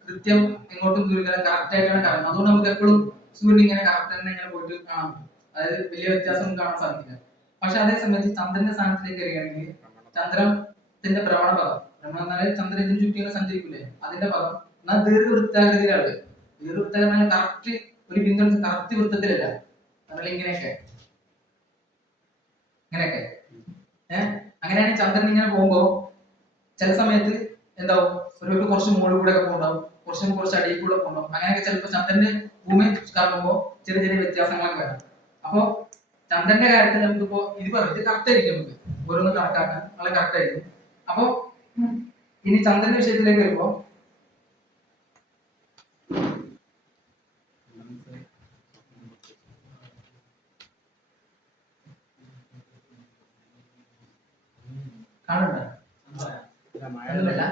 കൃത്യം എങ്ങോട്ടും കറക്റ്റ് ആയിട്ടാണ് കറങ്ങുന്നത്. അതുകൊണ്ട് നമുക്ക് എപ്പോഴും സൂര്യൻ ഇങ്ങനെ കറക്റ്റ് തന്നെ ഇങ്ങനെ പോയിട്ട് കാണാം. അതായത് വലിയ വ്യത്യാസം കാണാൻ സാധിക്കില്ല. പക്ഷെ അതേ സമയത്ത് ചന്ദ്രന്റെ സ്ഥാനത്തിലേക്ക് വരികയാണെങ്കിൽ ചന്ദ്രത്തിന്റെ ഭ്രമണപഥം എന്നാൽ ചന്ദ്രൻ ഇതിന് ചുറ്റിങ്ങനെ സഞ്ചരിക്കില്ലേ, അതിന്റെ പദം എന്നാൽ ദീർഘവൃത്താകൃതിയിലാണ്. ദീർഘവൃത്താകൃതി കറക്റ്റ് ഒരു ബിന്ദു കറക്റ്റ് വൃത്തത്തിലല്ല, അതല്ല ഇങ്ങനെയൊക്കെ ഇങ്ങനെയൊക്കെ. അങ്ങനെയാണെങ്കിൽ ചന്ദ്രൻ ഇങ്ങനെ പോകുമ്പോ ചില സമയത്ത് എന്താവും, ഒരു കുറച്ച് മുകളിൽ കൂടെ ഒക്കെ പോകുണ്ടാവും, കുറച്ച് അടിയിൽ കൂടെ പോകുണ്ടാവും. അങ്ങനെയൊക്കെ ചിലപ്പോൾ ചന്ദ്രന്റെ ഭൂമി കറങ്ങുമ്പോൾ ചെറിയ ചെറിയ വ്യത്യാസങ്ങളൊക്കെ വരാം. അപ്പോ ചന്ദ്രന്റെ കാര്യത്തിൽ നമുക്കിപ്പോ ഇത് കറക്റ്റ് ആയിരിക്കും, നമുക്ക് ഓരോന്ന് കണക്കാക്കാൻ വളരെ കറക്റ്റ് ആയിരിക്കും. അപ്പോ ഇനി ചന്ദ്രന്റെ വിഷയത്തിലേക്ക് വരുമ്പോ കാണണ്ട ഒന്നുമില്ല.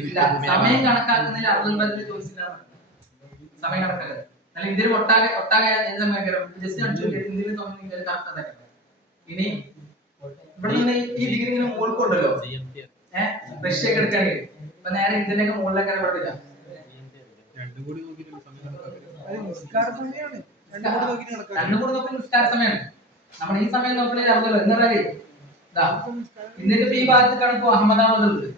ഇല്ല, സമയം കണക്കാക്കുന്നതിൽ അബ്ദുൽ ബദർ ചോദിച്ചിട്ടാണ് സമയം കണക്കാക്കുന്നത്. അല്ല ഇന്ത്യയിൽ ഒട്ടാകെ ഒട്ടാകെ ജസ്റ്റ് ഇന്ത്യയിൽ കറക്റ്റ്. ഇനി ഇവിടെ നിന്ന് ഈ ഡിഗ്രി ഇങ്ങനെ മുകൾക്കുണ്ടല്ലോ, റഷ്യ ഒക്കെ എടുക്കുകയാണെങ്കിൽ ഇപ്പൊ നേരെ ഇന്ത്യൻ്റെ ഒക്കെ മുകളിലൊക്കെ കുഴപ്പമില്ല. രണ്ടും കൂടി നോക്കി നിസ്കാര സമയമാണ്. നമ്മുടെ ഈ സമയം നോക്കണേ അറിഞ്ഞല്ലോ. എന്നാലേ എന്നിട്ട് ഈ ഭാഗത്തേക്കാണ് ഇപ്പൊ അഹമ്മദാബാദ് ഉള്ളത്.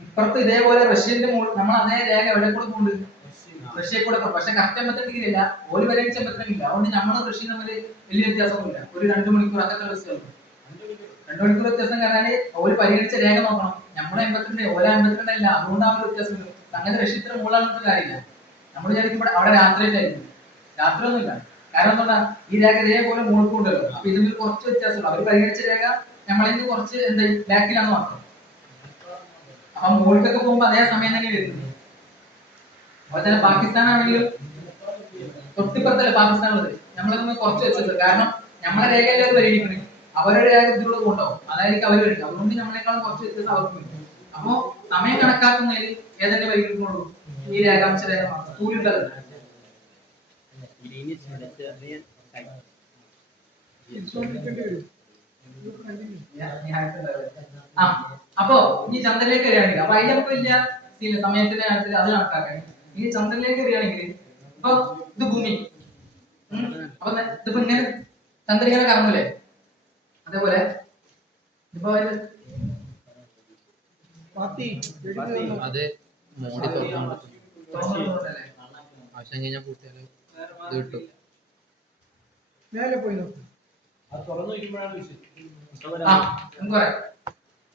ഇപ്പുറത്ത് ഇതേപോലെ റഷ്യന്റെ നമ്മൾ അതേ രേഖ എവിടെ കൂടെ പോകുന്നുണ്ട്, റഷ്യ കൂടെ. പക്ഷെ കറക്റ്റ് 52 ഡിഗ്രി ഇല്ല, ഒരു വരെ 52 ഇല്ല. അതുകൊണ്ട് നമ്മൾ റഷ്യ തമ്മിൽ വലിയ വ്യത്യാസമൊന്നുമില്ല. ഒരു 2 മണിക്കൂർ അങ്ങനത്തെ വ്യത്യാസം. 2 മണിക്കൂർ വ്യത്യാസം കാരണം ഒരു പരിഗണിച്ച രേഖ നോക്കണം. നമ്മളെ 52 ഓരോ 52 അല്ല, അതുകൊണ്ടാണ് വ്യത്യാസം. അങ്ങനെ റഷ്യ ഇത്ര മുകളിലാണെന്ന് കാര്യമില്ല. നമ്മൾ വിചാരിക്കും അവിടെ രാത്രിയിലായിരിക്കും. രാത്രി ഒന്നുമില്ല. കാരണം എന്താ, ഈ രേഖ ഇതേപോലെ മുകൾക്കുണ്ടല്ലോ. അപ്പൊ ഇതിൽ കുറച്ച് വ്യത്യാസമുള്ളൂ. അവർ പരിഗണിച്ച രേഖ നമ്മളിൽ കുറച്ച് എന്താ ബാക്കിലാന്ന് മാത്രം. അപ്പൊ മുകൾക്കൊക്കെ പോകുമ്പോ അതേ സമയം തന്നെ വരുന്നത്. അതുപോലെ തന്നെ പാകിസ്ഥാൻ ആണെങ്കിലും തൊട്ടിപ്പുറത്തല്ലേ പാകിസ്ഥാൻ ഉള്ളത്. നമ്മളതൊന്ന് കുറച്ച് വെച്ചത്. കാരണം നമ്മളെ രേഖയല്ലേ അത് പരിഗണിക്കുന്നത്, അവരുടെ രേഖ ഇതിലൂടെ കൊണ്ടാവും. അതായിരിക്കും അവർ വരുന്നത്. അതുകൊണ്ട് നമ്മളെക്കാളും കുറച്ച് വ്യത്യാസം അവർക്ക് വരും. അപ്പോ സമയം കണക്കാക്കുന്നതിൽ ഏതെന്നെ പരിഗണിക്കുന്നുള്ളൂ, ഈ രേഖാംശ രേഖ മാത്രം. കൂടിയുള്ളത് അപ്പോ ഈ ചന്ദ്രനിലേക്ക് വരികയാണെങ്കിൽ അപ്പൊ അതിൽ നമുക്ക് വലിയ സമയത്തിന്റെ കാര്യത്തിൽ അത് കണക്കാക്കാൻ. ഈ ചന്ദ്രനിലേക്ക് വരികയാണെങ്കിൽ ഇപ്പൊ ഇത് ഭൂമി, അപ്പൊ ഇതിപ്പോ ഇങ്ങനെ ചന്ദ്രൻ ഇങ്ങനെ കറങ്ങൂലേ, അതേപോലെ ഇപ്പൊ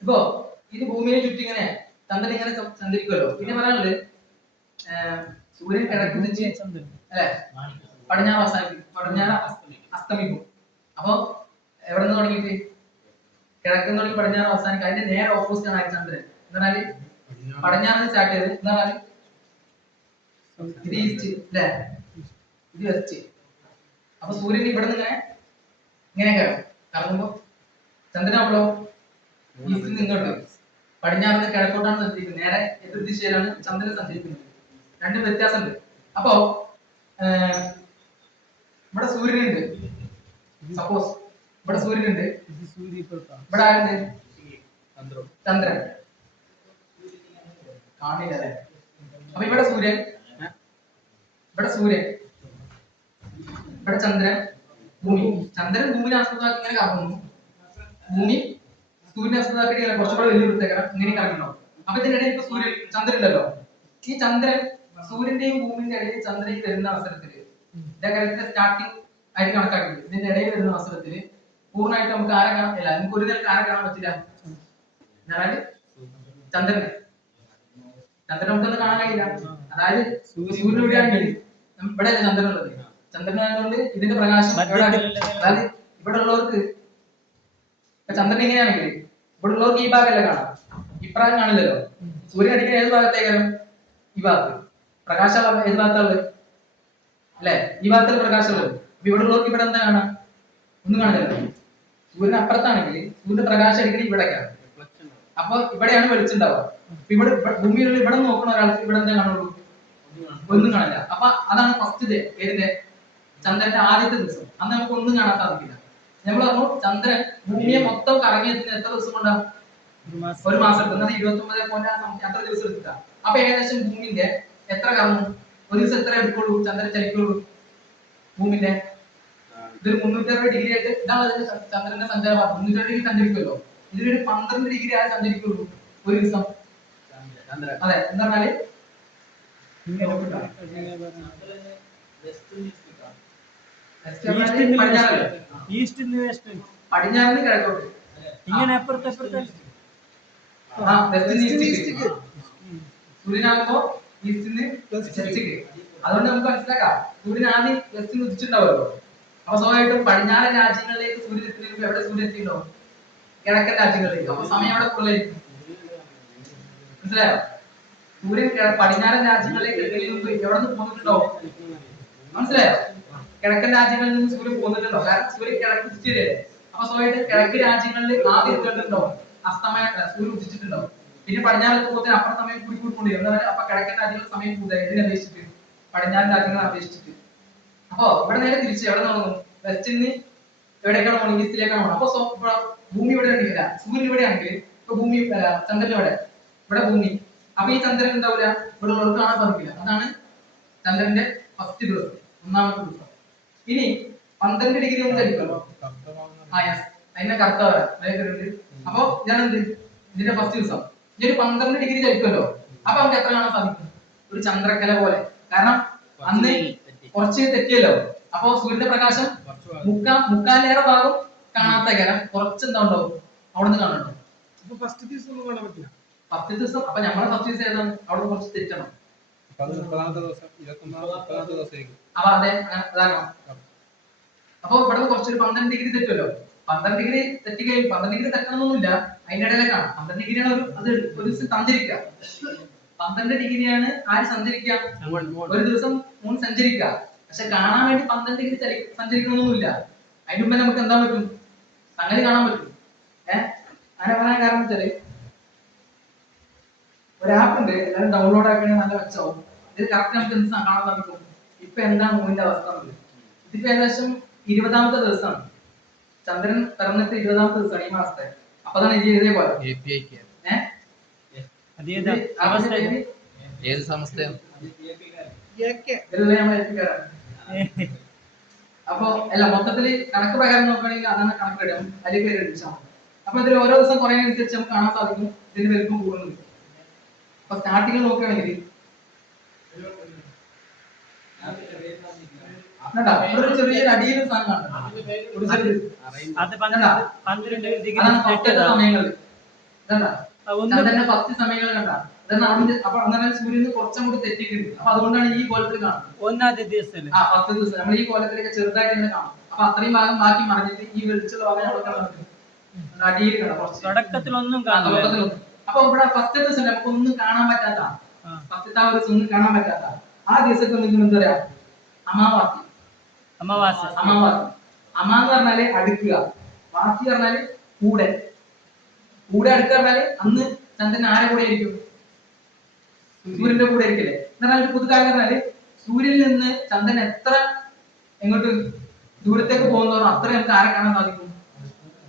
ഇപ്പൊ ഇത് ഭൂമിയെ ചുറ്റി ഇങ്ങനെ ചന്ദ്രൻ ഇങ്ങനെ സഞ്ചരിക്കുമല്ലോ. പിന്നെ പറയാനുള്ളത് സൂര്യൻ കിഴക്ക് ഉദിച്ച് അല്ലെ പടിഞ്ഞാറ് അവസാനിക്കും, പടിഞ്ഞാറ് അസ്തമിക്കും. അപ്പൊ എവിടെ നിന്ന് തുടങ്ങിയിട്ട് കിഴക്ക് തുടങ്ങി പടിഞ്ഞാറ് അവസാനിക്കും. അതിന്റെ നേരെ ഓപ്പോസിറ്റ് ആണ് ചന്ദ്രൻ. എന്നാല് പടിഞ്ഞാറ് സ്റ്റാർട്ട് ചെയ്ത് എന്നാല് ഇത് ഈസ്റ്റ് അല്ലെ, ഇത് വെസ്റ്റ്. അപ്പൊ സൂര്യൻ ഇവിടെ നിന്ന് ഇങ്ങനെ കറങ്ങുമ്പോ ചന്ദ്രനാവുമ്പോ ഈസ്റ്റിൽ നിന്ന് ഇങ്ങോട്ട് പടിഞ്ഞാറ് കിഴക്കോട്ടാണ് സഞ്ചരിക്കുന്നത്. നേരെ എതിർ ദിശയിലാണ് ചന്ദ്രൻ സഞ്ചരിക്കുന്നത്. രണ്ടും വ്യത്യാസമുണ്ട്. അപ്പോ ഇവിടെ സൂര്യനുണ്ട്, സപ്പോസ് ഇവിടെ സൂര്യനുണ്ട്, ഇവിടെ ആരുണ്ട്, ചന്ദ്രൻ കാണില്ല. അപ്പൊ ഇവിടെ സൂര്യൻ, ഇവിടെ സൂര്യൻ, ഇവിടെ ചന്ദ്രൻ, ഭൂമി. ചന്ദ്രൻ ഭൂമിനെ ആസ്പദമാക്കി ഇങ്ങനെ കറങ്ങുന്നു, ഭൂമി സൂര്യനെ ആസ്പദമാക്കി കുറച്ചുകൂടെ വലിയ വൃത്തേക്കണം ഇങ്ങനെ കറങ്ങുന്നു. അപ്പൊ ഇതിന്റെ ഇടയിൽ ഇപ്പൊ സൂര്യൻ ചന്ദ്രൻ ഉണ്ടല്ലോ. ഈ ചന്ദ്രൻ സൂര്യന്റെയും ഭൂമിന്റെ ഇടയിൽ ചന്ദ്രൻ വരുന്ന അവസരത്തില് ഇതൊക്കെ സ്റ്റാർട്ടിങ് ആയിട്ട് കണക്കാക്കുന്നത്. ഇതിന്റെ ഇടയിൽ വരുന്ന അവസരത്തില് പൂർണ്ണമായിട്ട് നമുക്ക് ആരെ കാണാൻ പറ്റില്ല. നമുക്ക് ഒരു നേരം ആരെ കാണാൻ പറ്റില്ല, എന്നാല് ചന്ദ്രനെ നമുക്കൊന്നും കാണാൻ കഴിയില്ല. അതായത് സൂര്യൻ ഇവിടെയാണ്, ഇവിടെ അല്ല ചന്ദ്രൻ ഉള്ളത്. ചന്ദ്രനായതുകൊണ്ട് ഇതിന്റെ പ്രകാശം അതായത് ഇവിടെ ഉള്ളവർക്ക് ചന്ദ്രൻ എങ്ങനെയാണെങ്കിൽ ഇവിടെ ഉള്ളവർക്ക് ഈ ഭാഗമല്ല കാണാം, ഇപ്രായം കാണില്ലല്ലോ. സൂര്യൻ അടിക്കുന്ന ഏത് ഭാഗത്തേക്കാളും ഈ ഭാഗത്ത് പ്രകാശം ഏത് ഭാഗത്തുള്ളത് അല്ലെ, ഈ ഭാഗത്തിൽ പ്രകാശമുള്ളത്. അപ്പൊ ഇവിടെ ഉള്ളവർക്ക് ഇവിടെ എന്താ കാണാം, ഒന്നും കാണില്ലല്ലോ. സൂര്യൻ അപ്പുറത്താണെങ്കിൽ സൂര്യന്റെ പ്രകാശം അടിക്കുന്നത് ഇവിടേക്കാണ്. അപ്പൊ ഇവിടെയാണ് വെളിച്ചുണ്ടാവുക. ഇവിടെ ഭൂമിയിലുള്ള ഇവിടെ നോക്കുന്ന ഒരാൾക്ക് ഇവിടെ എന്താ കാണുള്ളൂ, ഒന്നും കാണില്ല. അപ്പൊ അതാണ് ഫസ്റ്റ് ഡേ, ഏതിന്റെ ചന്ദ്രന്റെ ആദ്യത്തെ ദിവസം. അന്ന് നമുക്ക് ഒന്നും കാണാൻ സാധിക്കില്ല. നമ്മൾ പറഞ്ഞു ചന്ദ്രൻ ഭൂമിയെ മൊത്തം കറങ്ങി എത്തുന്ന എത്ര ദിവസം കൊണ്ടാ, ഒരു മാസം എടുക്കുന്നത്. 29 അത്ര ദിവസം എടുക്കുക. അപ്പൊ ഏകദേശം ഭൂമിന്റെ എത്ര കറങ്ങും, ഒരു ദിവസം എത്ര എടുക്കുള്ളൂ, ചന്ദ്രൻ ചലിക്കുള്ളൂ ഭൂമിന്റെ. ഇതൊരു 360 ഡിഗ്രി ആയിട്ട് ഇതാണ് ചന്ദ്രന്റെ സഞ്ചാരപാത. 360 ഡിഗ്രി സഞ്ചരിക്കുമല്ലോ. ഇതിലൊരു 12 ഡിഗ്രി ആയി സഞ്ചരിക്കുള്ളൂ ഒരു ദിവസം. അതെ, എന്താ പറഞ്ഞാല് പടിഞ്ഞാറിന് കിഴക്കോട്ട് ഇങ്ങനെ സൂര്യനാകുമ്പോ ഈസ്റ്റിന് വെസ്റ്റിക്ക്. അതുകൊണ്ട് നമുക്ക് മനസ്സിലാക്കാം സൂര്യൻ ആദ്യം വെസ്റ്റിന് ഉദിച്ചിട്ടുണ്ടാവുമല്ലോ. അപ്പൊ സ്വാഭാവികമായിട്ടും പടിഞ്ഞാറൻ രാജ്യങ്ങളിലേക്ക് സൂര്യൻ എത്തുന്നതിന് എവിടെ സൂര്യൻ എത്തിയിട്ടുണ്ടാവും, കിഴക്കൻ രാജ്യങ്ങളിലേക്ക്. അപ്പൊ സമയം എവിടെ കൂടുതലായിരിക്കും, മനസ്സിലായോ? സൂര്യൻ പടിഞ്ഞാറൻ രാജ്യങ്ങളിലേക്ക് എത്തുന്നതിന് മുമ്പ് എവിടെ നിന്ന് പോന്നിട്ടുണ്ടോ? മനസ്സിലായോ? കിഴക്കൻ രാജ്യങ്ങളിൽ നിന്ന് സൂര്യൻ പോന്നിട്ടുണ്ടോ? കാരണം സൂര്യൻ കിഴക്ക് ഉദിച്ചില്ലേ? അപ്പൊ സ്വാഭാവികമായിട്ട് കിഴക്ക് രാജ്യങ്ങളിൽ ആദ്യം എന്തുണ്ടോ? അസ്തമയ സൂര്യൻ ഉദിച്ചിട്ടുണ്ടോ? പിന്നെ പടിഞ്ഞാറത്ത് പോകുന്ന അപ്പുറം സമയം കൂടി കൂടിക്കൊണ്ടിരിക്കും. എന്താ പറയുക? അപ്പൊ കിഴക്കൻ രാജ്യങ്ങളുടെ സമയം കൂടുതൽ ഇതിനെ അപേക്ഷിച്ചിട്ട് പടിഞ്ഞാറൻ രാജ്യങ്ങളെ അപേക്ഷിച്ചിട്ട്. അപ്പൊ ഇവിടെ നേരെ തിരിച്ച് എവിടെ തുടങ്ങും? വെസ്റ്റിൽ നിന്ന് എവിടേക്കാണ് പോകണം? ഈസ്റ്റിലേക്കാണ് പോകണം. അപ്പൊ ഭൂമി ഇവിടെ ഉണ്ടെങ്കില സൂര്യൻ ഇവിടെ ആണെങ്കിൽ ഇപ്പൊ ഭൂമി ചന്ദ്രൻ ഇവിടെ ഭൂമി. അപ്പൊ ഈ ചന്ദ്രൻ ഉണ്ടാവില്ല, ഇവിടെ ഉള്ളവർക്ക് കാണാൻ സാധിക്കില്ല. അതാണ് ചന്ദ്രന്റെ ഫസ്റ്റ് ദിവസം, ഒന്നാമത്തെ ദിവസം. ഇനി 12 ഡിഗ്രി ഒന്ന് ചലിക്കുമല്ലോ. അതിന്റെ കറുത്ത വരാറുണ്ട്. അപ്പൊ ഞാനെന്ത് ഇതിന്റെ ഫസ്റ്റ് ദിവസം ഈ ഒരു 12 ഡിഗ്രി ചലിക്കുമല്ലോ. അപ്പൊ നമുക്ക് എത്ര കാണാൻ സാധിക്കും? ഒരു ചന്ദ്രക്കല പോലെ. കാരണം അന്ന് കുറച്ച് തെറ്റിയല്ലോ. അപ്പൊ സൂര്യന്റെ പ്രകാശം മുക്കാലേറെ ഭാഗം കാണാത്ത കാരണം കുറച്ച് എന്താ ഉണ്ടാവും അവിടെ നിന്ന് കാണുന്നുണ്ടോ? ഫസ്റ്റ് ദിവസം ഒന്നും കാണാൻ പറ്റില്ല. ഫസ്റ്റ് ദിവസം അപ്പൊ നമ്മളെ ഫസ്റ്റ് ദിവസം ഏതാണ്? അവിടെ കുറച്ച് തെറ്റണം. അപ്പൊ അതെ അതാക്കണം. അപ്പൊ ഇവിടെ കുറച്ചൊരു 12 ഡിഗ്രി തെറ്റുമല്ലോ. 12 ഡിഗ്രി തെറ്റി കഴിയും. 12 ഡിഗ്രി തെറ്റണമെന്നൊന്നുമില്ല, അതിന്റെ ഇടയിലേക്കാണ്. 12 ഡിഗ്രിയാണ് ഒരു ദിവസം സഞ്ചരിക്കുക. 12 ഡിഗ്രിയാണ് ആര് സഞ്ചരിക്കുക? ഒരു ദിവസം മൂൺ സഞ്ചരിക്കുക. പക്ഷെ കാണാൻ വേണ്ടി 12 ഡിഗ്രി സഞ്ചരിക്കണമെന്നൊന്നുമില്ല. അതിന് മുമ്പേ നമുക്ക് എന്താ പറ്റും? സംഗതി കാണാൻ പറ്റും. അങ്ങനെ പറയാൻ കാരണം വെച്ചാല് ഒരു ആപ്പ് ഉണ്ട്, എല്ലാവരും ഡൗൺലോഡ് ആക്കണേ നല്ല മെച്ചമാവും. ഇത് കറക്റ്റ് നമുക്ക് എന്ത് കാണാൻ സാധിക്കും? ഇപ്പൊ എന്താണ് മൂന്നിന്റെ അവസ്ഥ? ഇതിപ്പോ ഏകദേശം 20ാമത്തെ ദിവസമാണ്. ചന്ദ്രൻ പിറന്നിട്ട് 20ാമത്തെ ദിവസമാണ് ഈ മാസത്തെ. അപ്പൊ അതാണ് ഇത് ഇതേപോലെ ഏത് സംസ്ഥ? അപ്പൊ അല്ല, മൊത്തത്തില് കണക്ക് പ്രകാരം നോക്കുകയാണെങ്കിൽ അതാണ് കണക്ക് ഇടാം, അതിലേക്ക് എഴുതിച്ചാൽ മതി. അപ്പൊ ഇതിൽ ഓരോ ദിവസം കുറയുന്നതനുസരിച്ച് നമുക്ക് കാണാൻ സാധിക്കും ഇതിന് വലുപ്പം കൂടുന്നുണ്ട്. അപ്പൊ സ്റ്റാർട്ടിങ്ങിൽ നോക്കുകയാണെങ്കിൽ ഒരു ചെറിയൊരു അടിയിൽ സാധനം കാണും. സമയങ്ങളിൽ ചന്ദ്രന്റെ ഫസ്റ്റ് സമയങ്ങൾ കണ്ട അപ്പൊ അങ്ങനെ സൂര്യന് കുറച്ചും കൂടി തെറ്റിയിട്ടുണ്ട്. അപ്പൊ അതുകൊണ്ടാണ് ഈ കോലത്തിൽ കാണുന്നത്. ഫസ്റ്റ് ദിവസം നമ്മൾ ഈ കോലത്തിലൊക്കെ ചെറുതായിട്ട് ഇങ്ങനെ കാണും. അപ്പൊ അത്രയും ഭാഗം ബാക്കി മറിഞ്ഞിട്ട് ഈ വെളിച്ചുള്ള ഭാഗം അവിടെ അടിയിൽ കാണാം. തുടക്കത്തിലൊന്നും. അപ്പൊ ഇവിടെ ഫസ്റ്റ് ദിവസം നമുക്കൊന്നും കാണാൻ പറ്റാത്ത, ഫസ്റ്റത്തെ ആ ഒരു ദിവസം ഒന്നും കാണാൻ പറ്റാത്ത ആ ദിവസത്തെ നിങ്ങൾ എന്താ പറയാ? അമാവാസി. അമ എന്ന് പറഞ്ഞാല് അടുക്കുക, വാസി പറഞ്ഞാല് കൂടെ അടുക്കുക പറഞ്ഞാല് അന്ന് ചന്ദ്രൻ ആരെ കൂടെ ആയിരിക്കും? സൂര്യന്റെ കൂടെ ആയിരിക്കില്ലേ? എന്നാൽ പുതുകാലം പറഞ്ഞാല് സൂര്യനിൽ നിന്ന് ചന്ദ്രൻ എത്ര എങ്ങോട്ട് ദൂരത്തേക്ക് പോകുന്നതോ അത്ര നമുക്ക് ആരെ കാണാൻ സാധിക്കും?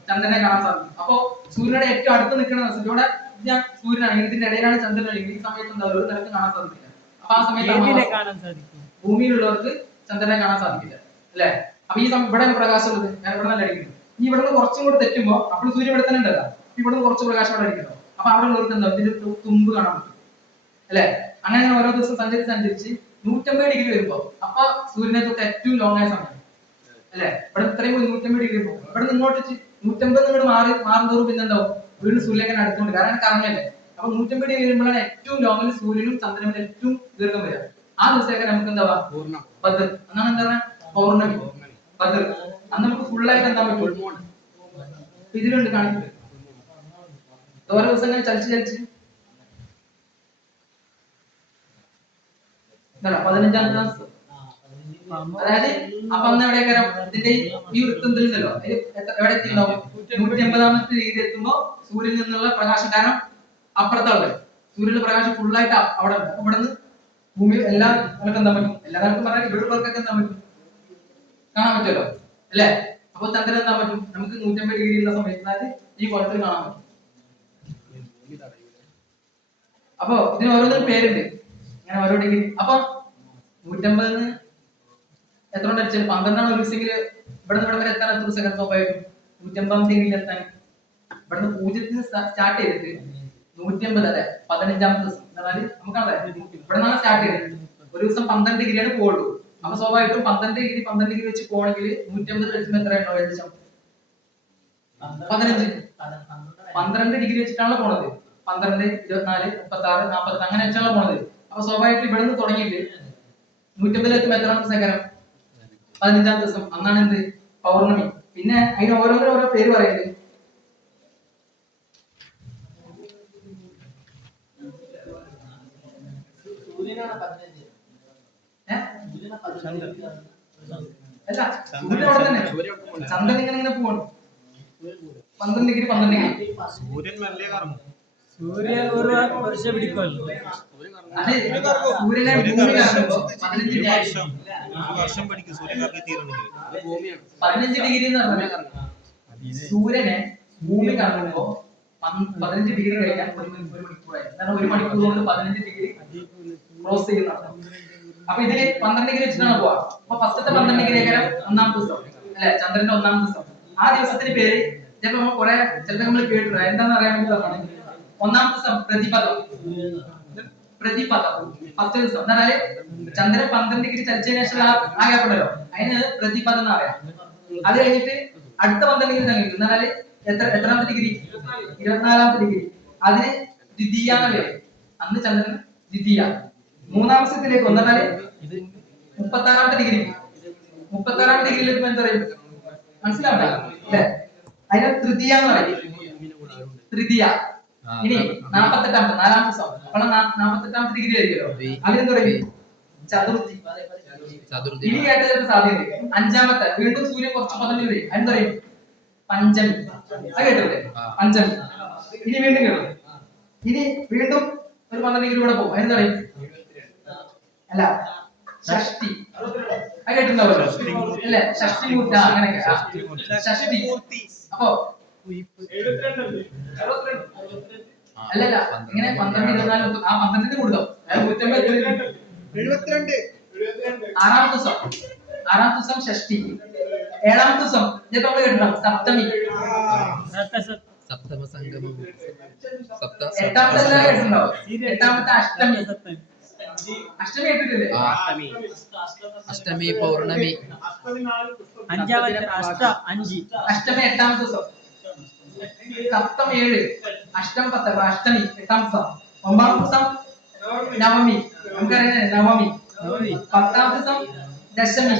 ചന്ദ്രനെ കാണാൻ സാധിക്കും. അപ്പൊ സൂര്യയുടെ ഏറ്റവും അടുത്ത് നിൽക്കുന്ന ഇവിടെ സൂര്യനാണെങ്കിൽ ഇതിന്റെ ഇടയിലാണ് ചന്ദ്രനാണെങ്കിൽ ഈ സമയത്ത് എന്താ ഒരു നിലക്ക് കാണാൻ സാധിക്കില്ല. അപ്പൊ ആ സമയത്ത് ഭൂമിയിലുള്ളവർക്ക് ചന്ദ്രനെ കാണാൻ സാധിക്കില്ല, അല്ലെ? അപ്പൊ ഈ ഇവിടെ പ്രകാശം ഉള്ളത് ഞാൻ ഇവിടെ നല്ല അടിക്കുന്നു. ഈ ഇവിടെ നിന്ന് കുറച്ചും കൂടെ തെറ്റുമ്പോ അപ്പോൾ സൂര്യൻ ഇവിടെ തന്നെ ഉണ്ടല്ലോ. ഇവിടെ നിന്ന് കുറച്ച് പ്രകാശം അവിടെ അടിക്കുന്നു. അപ്പൊ അവിടെ ഉള്ളവർക്ക് എന്താ ഇതിന്റെ തുമ്പ് കാണാൻ പറ്റും, അല്ലെ? അങ്ങനെ ഓരോ ദിവസം സഞ്ചരിച്ച് 150 ഡിഗ്രി വരുമ്പോ അപ്പൊ സൂര്യനെ തൊട്ട് ഏറ്റവും ലോങ് ആയ സമയം, അല്ലെ? ഇവിടെ ഇത്രയും 150 ഡിഗ്രി പോകും. ഇവിടെ നിന്ന് ഇങ്ങോട്ട് 150 ഇങ്ങോട്ട് മാറുന്നതോറും പിന്നെ എന്താവും? വീണ്ടും സൂര്യനെ അടുത്തുണ്ട്, കാരണം കറങ്ങല്ലേ. അപ്പൊ 150 ഡിഗ്രി വരുമ്പോഴാണ് ഏറ്റവും ലോങ്ങിൽ സൂര്യനും ചന്ദ്രനും ഏറ്റവും ദീർഘം വരിക. ആ ദിവസമൊക്കെ നമുക്ക് എന്താ ബദർ എന്നാണ് എന്താ പറയുക? പൗർണമി, ബദർ. അന്ന് നമുക്ക് ഫുള്ളായിട്ട് എന്താ പറ്റും? ഇതിലുണ്ട് കാണിക്കുന്നത്. ഓരോ ദിവസം ഇങ്ങനെ ചലിച്ച് 15ാമത്തെ ദിവസം. അതായത് അപ്പൊ അന്ന് എവിടെയൊക്കെ ഇതിന്റെ ഈ വൃത്തത്തിലുണ്ടല്ലോ എവിടെ എത്തിയിട്ടുണ്ടാവും? 150ാമത്തെ ഡിഗ്രി എത്തുമ്പോ സൂര്യനിൽ നിന്നുള്ള പ്രകാശം, കാരണം അപ്പുറത്തുള്ളത് സൂര്യന്റെ പ്രകാശം ഫുള്ളായിട്ട് അവിടെ ഉണ്ട്. ഇവിടെ നിന്ന് ഭൂമി എല്ലാ നിലക്കും എന്താ പറ്റും? എല്ലാ നിലക്കും പറഞ്ഞാൽ ഇവിടെ ഉള്ളവർക്കൊക്കെ എന്താ പറ്റും? കാണാൻ പറ്റുമല്ലോ, അല്ലെ? അപ്പൊ ചന്ദ്രൻ എന്താ പറ്റും? നമുക്ക് 150 ഡിഗ്രി ഉള്ള സമയത്ത് ഈ കോലത്തിൽ കാണാൻ പറ്റും. അപ്പൊ ഇതിന് ഓരോന്നും പേരുണ്ട്, അങ്ങനെ ഓരോ ഡിഗ്രി. അപ്പൊ 150 എത്ര കൊണ്ട് അടിച്ചാൽ 12 ഒരു ദിവസമെങ്കിൽ ഇവിടെ നിന്ന് വരെ എത്താൻ എത്ര സെക്കൻഡ് സ്വാഭാവികം? 150 ഡിഗ്രിയിൽ എത്താൻ ഇവിടുന്ന് 0 സ്റ്റാർട്ട് ചെയ്തിട്ട് 150 അല്ലെ 15ാമത്തെ ദിവസം നമുക്കല്ലേ ഇവിടെ നിന്നാണ് സ്റ്റാർട്ട് ചെയ്തത്. ഒരു ദിവസം 12 ഡിഗ്രിയാണ് പോകുള്ളൂ. അപ്പൊ സ്വാഭാവികമായിട്ടും 12 ഡിഗ്രി വെച്ച് പോകണമെങ്കിൽ 150 വെച്ചുമ്പോൾ എത്രയാണോ ഏകദേശം 15. 12 ഡിഗ്രി വെച്ചിട്ടാണ് പോണത്. 12, 24, 36, 40 അങ്ങനെ വെച്ചാണ് പോണത്. അപ്പൊ സ്വാഭാവികമായിട്ട് ഇവിടെ നിന്ന് തുടങ്ങിയിട്ട് 150 എത്തുമ്പോൾ എത്രാമത്തെ സെക്കൻഡ്? 15ാമത്തെ ദിവസം. അന്നാണ് എന്ത്? പൗർണമി. പിന്നെ അതിന് ഓരോന്നിനും ഓരോ പേര് പറയുന്നത്. അല്ല, സൂര്യൻ അവിടെ തന്നെ. ചന്ദ്രൻ ഇങ്ങനെ പോകണം. 12 ഡിഗ്രി 12 ഡിഗ്രി. സൂര്യ ഒരു വർഷം പിടിക്കുമല്ലോ. അത് സൂര്യനെ ഭൂമി കറങ്ങുമ്പോ 15 ഡിഗ്രി. 15 ഡിഗ്രി എന്ന് പറഞ്ഞാൽ സൂര്യനെ ഭൂമി കറങ്ങുമ്പോ 15 ഡിഗ്രി കഴിഞ്ഞാൽ ഒരു മണിക്കൂറായി. കാരണം 1 മണിക്കൂർ കൊണ്ട് 15 ഡിഗ്രി ക്രോസ് ചെയ്യുന്നതാണ്. അപ്പൊ ഇതില് 12 ഡിഗ്രി വെച്ചിട്ടാണ് പോവാ. അപ്പൊ ഫസ്റ്റത്തെ 12 ഡിഗ്രി ആയാലും ഒന്നാമത്തെ ദിവസം അല്ലെ, ചന്ദ്രന്റെ ഒന്നാമത്തെ ദിവസം. ആ ദിവസത്തിന് പേര് ചിലപ്പോ നമ്മൾ കുറെ ചിലപ്പോ നമ്മൾ കേട്ടിട്ടുണ്ട്. എന്താണെന്ന് അറിയാൻ വേണ്ടി പറഞ്ഞാൽ ഒന്നാമത്തെ ദിവസം പ്രതിപദം. പ്രതിപദം ഫസ്റ്റ് ദിവസം എന്താ പറഞ്ഞാല് ചന്ദ്രൻ 12 ഡിഗ്രി ചലിച്ചതിന് ശേഷം ആ ഗ്യാപ്പുണ്ടല്ലോ, അതിന് പ്രതിപദം എന്ന് പറയാം. അത് കഴിഞ്ഞിട്ട് അടുത്ത 12 ഡിഗ്രി കഴിഞ്ഞു എന്താ പറഞ്ഞാല് എത്രാമത്തെ ഡിഗ്രി? 24ാമത്തെ ഡിഗ്രി. അതിന് ദ്വിതീയ എന്നല്ലേ. അന്ന് ചന്ദ്രൻ ദ്വിതീയ. മൂന്നാം ദിവസത്തിലേക്ക് വന്നാല് 36ാമത്തെ ഡിഗ്രി. 36ാമത്തെ ഡിഗ്രിയിലേക്ക് എന്താ പറയും? മനസ്സിലാവണ്ട അല്ലെ? അതിന് തൃതീയ എന്ന് പറയും. തൃതീയ. ഇനി 48ാമത്തെ 4ാം ദിവസം. അപ്പോൾ 48ാമത്തെ ഡിഗ്രി ആയിരിക്കുമല്ലോ, അതിനെന്ത് പറയും? ചതുർത്ഥി. ഇനി കേട്ട സാധ്യത 5ാമത്തെ വീണ്ടും സൂര്യൻ കുറച്ച് 15 ഡിഗ്രി, അതിനെന്ത് പറയും? പഞ്ചമി. അത് കേട്ടില്ലേ? പഞ്ചമി. ഇനി വീണ്ടും കേട്ടു. ഇനി വീണ്ടും ഒരു 12 ഡിഗ്രി കൂടെ പോകും, അതിനെന്ത് പറയും? അല്ല, ഷഷ്ടി. അത് കേട്ടിട്ടുണ്ടാവല്ലോ അല്ലെ? ഷഷ്ടി മൂർത്തി അങ്ങനെയൊക്കെ. ഷഷ്ടി. അപ്പൊ അല്ലല്ല, ഇങ്ങനെ 12 24 ആ 12 കൊടുത്തോ. 72. 6ാമത്തെ ദിവസം. 6ാമത്തെ ദിവസം ഷഷ്ടി. 7ാമത്തെ ദിവസം നമ്മൾ കേട്ടിട്ടുണ്ടാവും സപ്തമി. സപ്തമ സംഗമം. 8ാമത്തെ എല്ലാം കേട്ടിട്ടുണ്ടാവും. 8ാമത്തെ അഷ്ടമി. അഷ്ടമി കേട്ടിട്ടില്ലേ? അഷ്ടമി പൗർണമി. 5ാമത്തെ അഷ്ടമി 8ാമത്തെ ദിവസം. സപ്തം 7, അഷ്ടം 10, അഷ്ടമി 8ാമത്തെ ദിവസം. 9ാമത്തെ ദിവസം നവമി. നമുക്കറിയാം നവമി. 10ാമത്തെ ദിവസം ദശമി.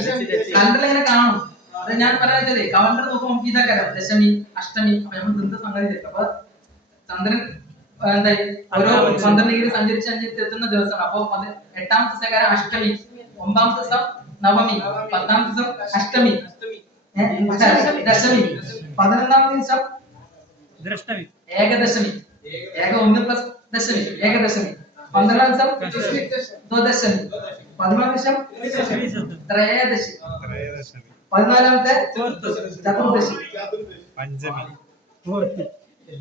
കലണ്ടറിൽ ഇങ്ങനെ കാണും. അത് ഞാൻ പറയാൻ കലണ്ടർ നോക്കുമ്പോൾ നമുക്ക് ഇതൊക്കെ അറിയാം. ദശമി, അഷ്ടമി. അപ്പൊ നമ്മൾ എന്ത് സംഗതി. അപ്പൊ ചന്ദ്രൻ എന്തായി ഓരോ 12 ഡിഗ്രി സഞ്ചരിച്ച് എത്തുന്ന ദിവസമാണ്. അപ്പൊ 8ാമത്തെ ദിവസം അഷ്ടമി, 9ാമത്തെ ദിവസം നവമി, 10ാമത്തെ ദിവസം അഷ്ടമി, ദശമി, 11ാമത്തെ ദിവസം ഏകദശമി. ഏക 1 പ്ലസ് ദശമി, ഏകദശമി. 12ാം ദിവസം ദ്വാദശമി. 13ാം ദിവസം ത്രയോദശി. 14ാമത്തെ ചതുർദശി.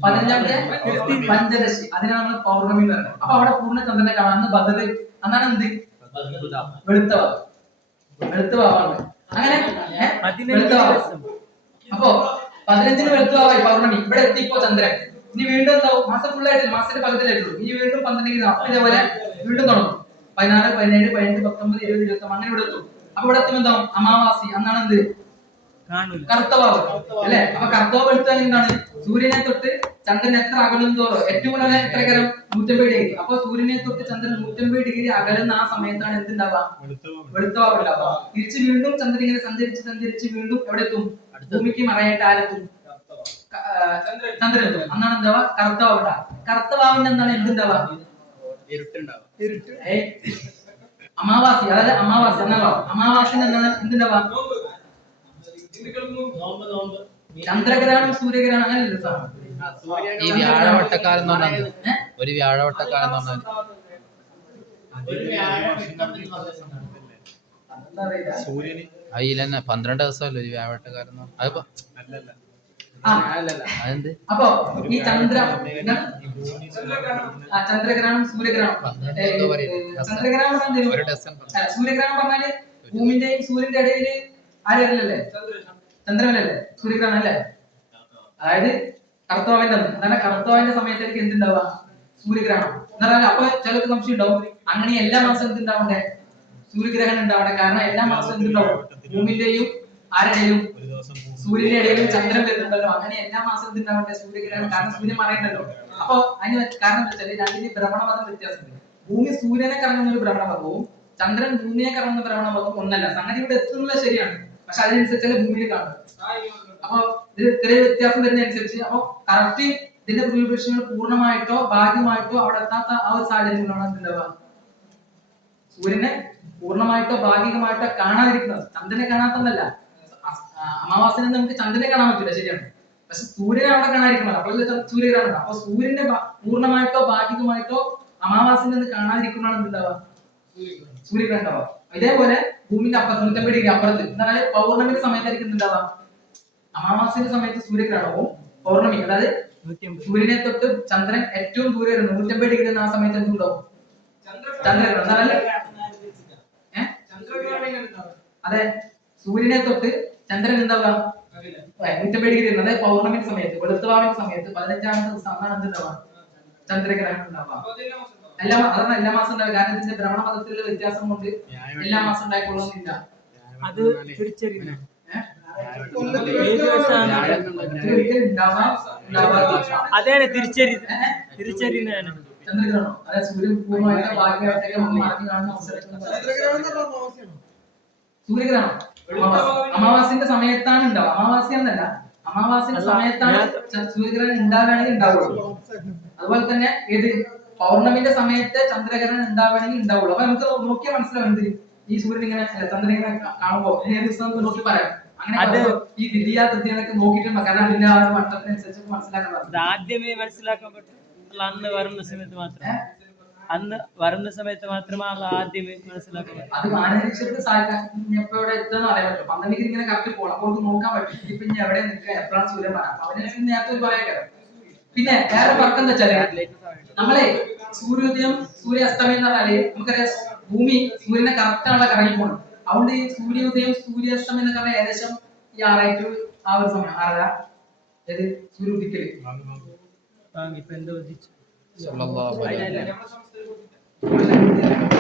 15ാമത്തെ പഞ്ചദശി. അതിനാണ് നമ്മൾ പൗർണമി എന്ന് പറയുന്നത്. അപ്പൊ അവിടെ പൂർണ്ണ ചന്ദ്രനെ കാണാം. അന്ന് ബദർ. അന്നാണ് എന്ത്? വെളുത്തവാവ്. വെളുത്തവാവാണ്. അങ്ങനെ വെളുത്തവാവ്. അപ്പൊ 15ന് വെളുത്തവാവായി പൗർണമി. ഇവിടെ എത്തിപ്പോ ചന്ദ്രൻ. ഇനി വീണ്ടും എന്താവും? മാസം ഫുള്ളായിട്ട് മാസത്തിന്റെ പകുതിയിലായിട്ടുള്ളൂ. ഇനി വീണ്ടും 12 ഡിഗ്രി. അപ്പൊ ഇതേപോലെ വീണ്ടും തുടങ്ങും. 16, 17, 18, 19, 20, 21 അങ്ങനെ ഇവിടെ എത്തും. അപ്പൊ ഇവിടെ എത്തുമ്പോൾ എന്താവും? അമാവാസി. അന്നാണ് എന്ത്? കറുത്തവാവ് അല്ലെ? അപ്പൊ കറുത്തവാവ് എടുത്താൽ എന്താണ്? സൂര്യനെ തൊട്ട് ചന്ദ്രൻ എത്ര അകലും തോറും ഏറ്റവും കൂടുതൽ എത്ര കരം? 150 ഡിഗ്രി. അപ്പൊ സൂര്യനെ തൊട്ട് ചന്ദ്രൻ 150 ഡിഗ്രി അകലുന്ന ആ സമയത്താണ് എന്തുണ്ടാവുക? വെളുത്തവാവ് ഉണ്ടാവുക. തിരിച്ച് വീണ്ടും ചന്ദ്രൻ ഇങ്ങനെ സഞ്ചരിച്ച് സഞ്ചരിച്ച് വീണ്ടും എവിടെ എത്തും? ഭൂമിക്ക് മറയായിട്ട് ആരെത്തും? ചന്ദ്രൻ എത്തും. അന്നാണ് എന്താവുക? കറുത്തവാവ് ഉണ്ടാവുക. കറുത്തവാവിന്റെ എന്താണ് എന്തുണ്ടാവുക? അമാവാസി. അതായത് അമാവാസി എന്നാ അമാവാസിന് എന്താണ് എന്തുണ്ടാവുക? ചന്ദ്രഗ്രഹണം സൂര്യഗ്രഹണം അങ്ങനെയല്ലേ സാധനം? ഈ വ്യാഴവട്ടക്കാലം എന്ന് പറഞ്ഞാൽ ഒരു വ്യാഴവട്ടക്കാലം എന്ന് പറഞ്ഞാൽ അതിൽ തന്നെ 12 ദിവസമല്ലേ ഒരു വ്യാഴവട്ടക്കാലം എന്ന് പറഞ്ഞാൽ? അതിപ്പോ അതെന്ത്? അപ്പൊ ഈ ചന്ദ്രഗ്രഹണം സൂര്യഗ്രഹണം. ചന്ദ്രഗ്രഹണം സൂര്യഗ്രഹണം പറഞ്ഞാല് ഭൂമിന്റെയും സൂര്യന്റെ ഇടയില് ആരല്ലേ? ചന്ദ്രനല്ലേ? സൂര്യഗ്രഹണം അല്ലേ? അതായത് കറുത്തവാവിന്റെ അതാണ് കറുത്തവാവിന്റെ സമയത്തായിരിക്കും എന്തുണ്ടാവുക? സൂര്യഗ്രഹണം എന്ന് പറഞ്ഞാൽ. അപ്പൊ ചിലർക്ക് സംശയം ഉണ്ടാവും, അങ്ങനെ എല്ലാ മാസവും എന്തുണ്ടാവണ്ടേ? സൂര്യഗ്രഹണം ഉണ്ടാവണ്ടേ? കാരണം എല്ലാ മാസവും എന്തുണ്ടാവും? ഭൂമിന്റെയും ആരുടെയും സൂര്യന്റെ ഇടയിലും ചന്ദ്രൻ വരുന്നുണ്ടല്ലോ. അങ്ങനെ എല്ലാ മാസവും എന്തുണ്ടാവണ്ടേ? സൂര്യഗ്രഹണം. കാരണം സൂര്യൻ മറയുണ്ടല്ലോ. അപ്പൊ അതിന് കാരണം എന്താ വെച്ചാൽ രണ്ടിന് ഭ്രമണപഥം വ്യത്യാസമുണ്ട്. ഭൂമി സൂര്യനെ കറങ്ങുന്ന ഒരു ഭ്രമണപഥവും ചന്ദ്രൻ ഭൂമിയെ കറങ്ങുന്ന ഭ്രമണപഥവും ഒന്നല്ല. സംഗതി ഇവിടെ എത്തുന്നത് ശരിയാണ്, പക്ഷെ അതിനനുസരിച്ചല്ലേ ഭൂമിയിൽ കാണുന്നത്. അപ്പൊ ഇത് ചെറിയ വ്യത്യാസം വരുന്നതനുസരിച്ച് അപ്പൊ കറക്റ്റ് ഇതിന്റെ ഭൂരിപക്ഷങ്ങൾ പൂർണ്ണമായിട്ടോ ഭാഗികമായിട്ടോ അവിടെ എത്താത്ത ആ ഒരു സാഹചര്യങ്ങളാണ് എന്തുണ്ടാവുക? സൂര്യനെ പൂർണ്ണമായിട്ടോ ഭാഗികമായിട്ടോ കാണാതിരിക്കുന്നത്. ചന്ദ്രനെ കാണാത്തതല്ല, അമാവാസ്യനെ നമുക്ക് ചന്ദ്രനെ കാണാൻ പറ്റില്ല, ശരിയാണ്. പക്ഷെ സൂര്യനെ അവിടെ കാണാതിരിക്കുന്നത്, അപ്പോൾ സൂര്യഗ്രഹണം. അപ്പൊ സൂര്യനെ പൂർണ്ണമായിട്ടോ ഭാഗികമായിട്ടോ അമാവാസ്യനെ ഒന്ന് കാണാതിരിക്കുന്നതാണ് എന്തുണ്ടാവുക, സൂര്യഗ്രഹണം ഉണ്ടാവുക. ഇതേപോലെ ഭൂമിന്റെ അപ്പുറത്ത് 150 ഡിഗ്രി അപ്പുറത്ത് എന്നാൽ പൗർണമിന്റെ സമയത്തായിരിക്കും എന്തുണ്ടാവുക, അമാവാസ്യന്റെ സമയത്ത് സൂര്യഗ്രഹണവും പൗർണമി, അതായത് സൂര്യനെ തൊട്ട് ചന്ദ്രൻ ഏറ്റവും ദൂരെ 150 ഡിഗ്രി എന്ന ആ സമയത്ത് എന്തുണ്ടാവും, ചന്ദ്രഗ്രഹണം. അതെ, സൂര്യനെ തൊട്ട് ചന്ദ്രൻ എന്താവുക 150 ഡിഗ്രി, അതായത് പൗർണമിന്റെ സമയത്ത്, വെളുത്തുവാവിന്റെ സമയത്ത് 15ാമത്തെ ദിവസം അന്നാണ് എന്തുണ്ടാവുക, ചന്ദ്രഗ്രഹണം ഉണ്ടാവുക. അതാണ് എല്ലാ മാസം ഉണ്ടാവുക. കാരണം ഇതിന്റെ ഭ്രമണ പദത്തിലുള്ള വ്യത്യാസം കൊണ്ട് എല്ലാ മാസം ഉണ്ടായിക്കൊള്ളുന്നില്ല. അത് തിരിച്ചറിയുന്നു. അതാണ് തിരിച്ചറിയുന്നതാണ് ചന്ദ്രഗ്രഹണം. അതായത് സൂര്യൻ പൂർണ്ണമായിട്ട് ഭാഗ്യമായിട്ടൊക്കെ നമ്മൾ മറഞ്ഞു കാണുന്ന അവസരത്തിൽ സൂര്യഗ്രഹണം അമാവാസ്യന്റെ സമയത്താണ് ഉണ്ടാവുക. അമാവാസ്യ എന്നല്ല, അമാവാസ്യന്റെ സമയത്താണ് സൂര്യഗ്രഹണം ഉണ്ടാവുകയാണെങ്കിൽ ഉണ്ടാവുള്ളൂ. അതുപോലെ തന്നെ ഏത് പൗർണമിന്റെ സമയത്ത് ചന്ദ്രഗ്രഹണം ഉണ്ടാവുകയാണെങ്കിൽ ഉണ്ടാവുള്ളൂ. അപ്പൊ നമുക്ക് നോക്കിയാൽ മനസ്സിലാവും എന്ത് ഈ സൂര്യൻ ഇങ്ങനെ ചന്ദ്രൻ ഇങ്ങനെ കാണുമ്പോൾ ഏത് ദിവസം നോക്കി പറയാം. അങ്ങനെ ഈ ദ്വിതീയ തൃതീയൊക്കെ നോക്കിയിട്ടുണ്ട്. കാരണം അതിന്റെ ആ ഒരു വട്ടത്തിനനുസരിച്ച് മനസ്സിലാക്കാൻ പറ്റും. ആദ്യമേ മനസ്സിലാക്കാൻ പറ്റും അന്ന് വരുന്ന സമയത്ത് മാത്രം, അന്ന് വരുന്ന സമയത്ത് മാത്രമാണ് ആദ്യമേ മനസ്സിലാക്കാൻ പറ്റും. അത് മാനനീക്ഷത്തിൽ എപ്പോഴും എത്തുന്ന അറിയാൻ പറ്റും. 12 ഡിഗ്രി ഇങ്ങനെ കറക്റ്റ് പോകണം, അപ്പോൾ നോക്കാൻ പറ്റും ഇപ്പൊ ഇനി എവിടെ നിൽക്കുക, എപ്പോഴാണ് സൂര്യൻ പറയാം. അതിനനുസരിച്ച് നേരത്തെ ഒരു പറയാൻ. പിന്നെ വേറെ വർക്ക് എന്താ വെച്ചാല്, നമ്മളെ സൂര്യോദയം സൂര്യാസ്തമയം എന്ന് പറഞ്ഞാല് നമുക്കറിയാം ഭൂമി സൂര്യനെ കറക്റ്റ് ആണല്ലോ കറങ്ങി പോകണം. അതുകൊണ്ട് ഈ സൂര്യോദയം സൂര്യാസ്തമയം എന്ന് പറഞ്ഞാൽ ഏകദേശം ഈ 6 to ആ ഒരു സമയം 6:30 ഏത് സൂര്യ ഉദിക്കല് ഇപ്പൊ എന്താ ഉദ്ദേശിച്ചു? സല്ലല്ലാഹു അലൈഹി വസല്ലം.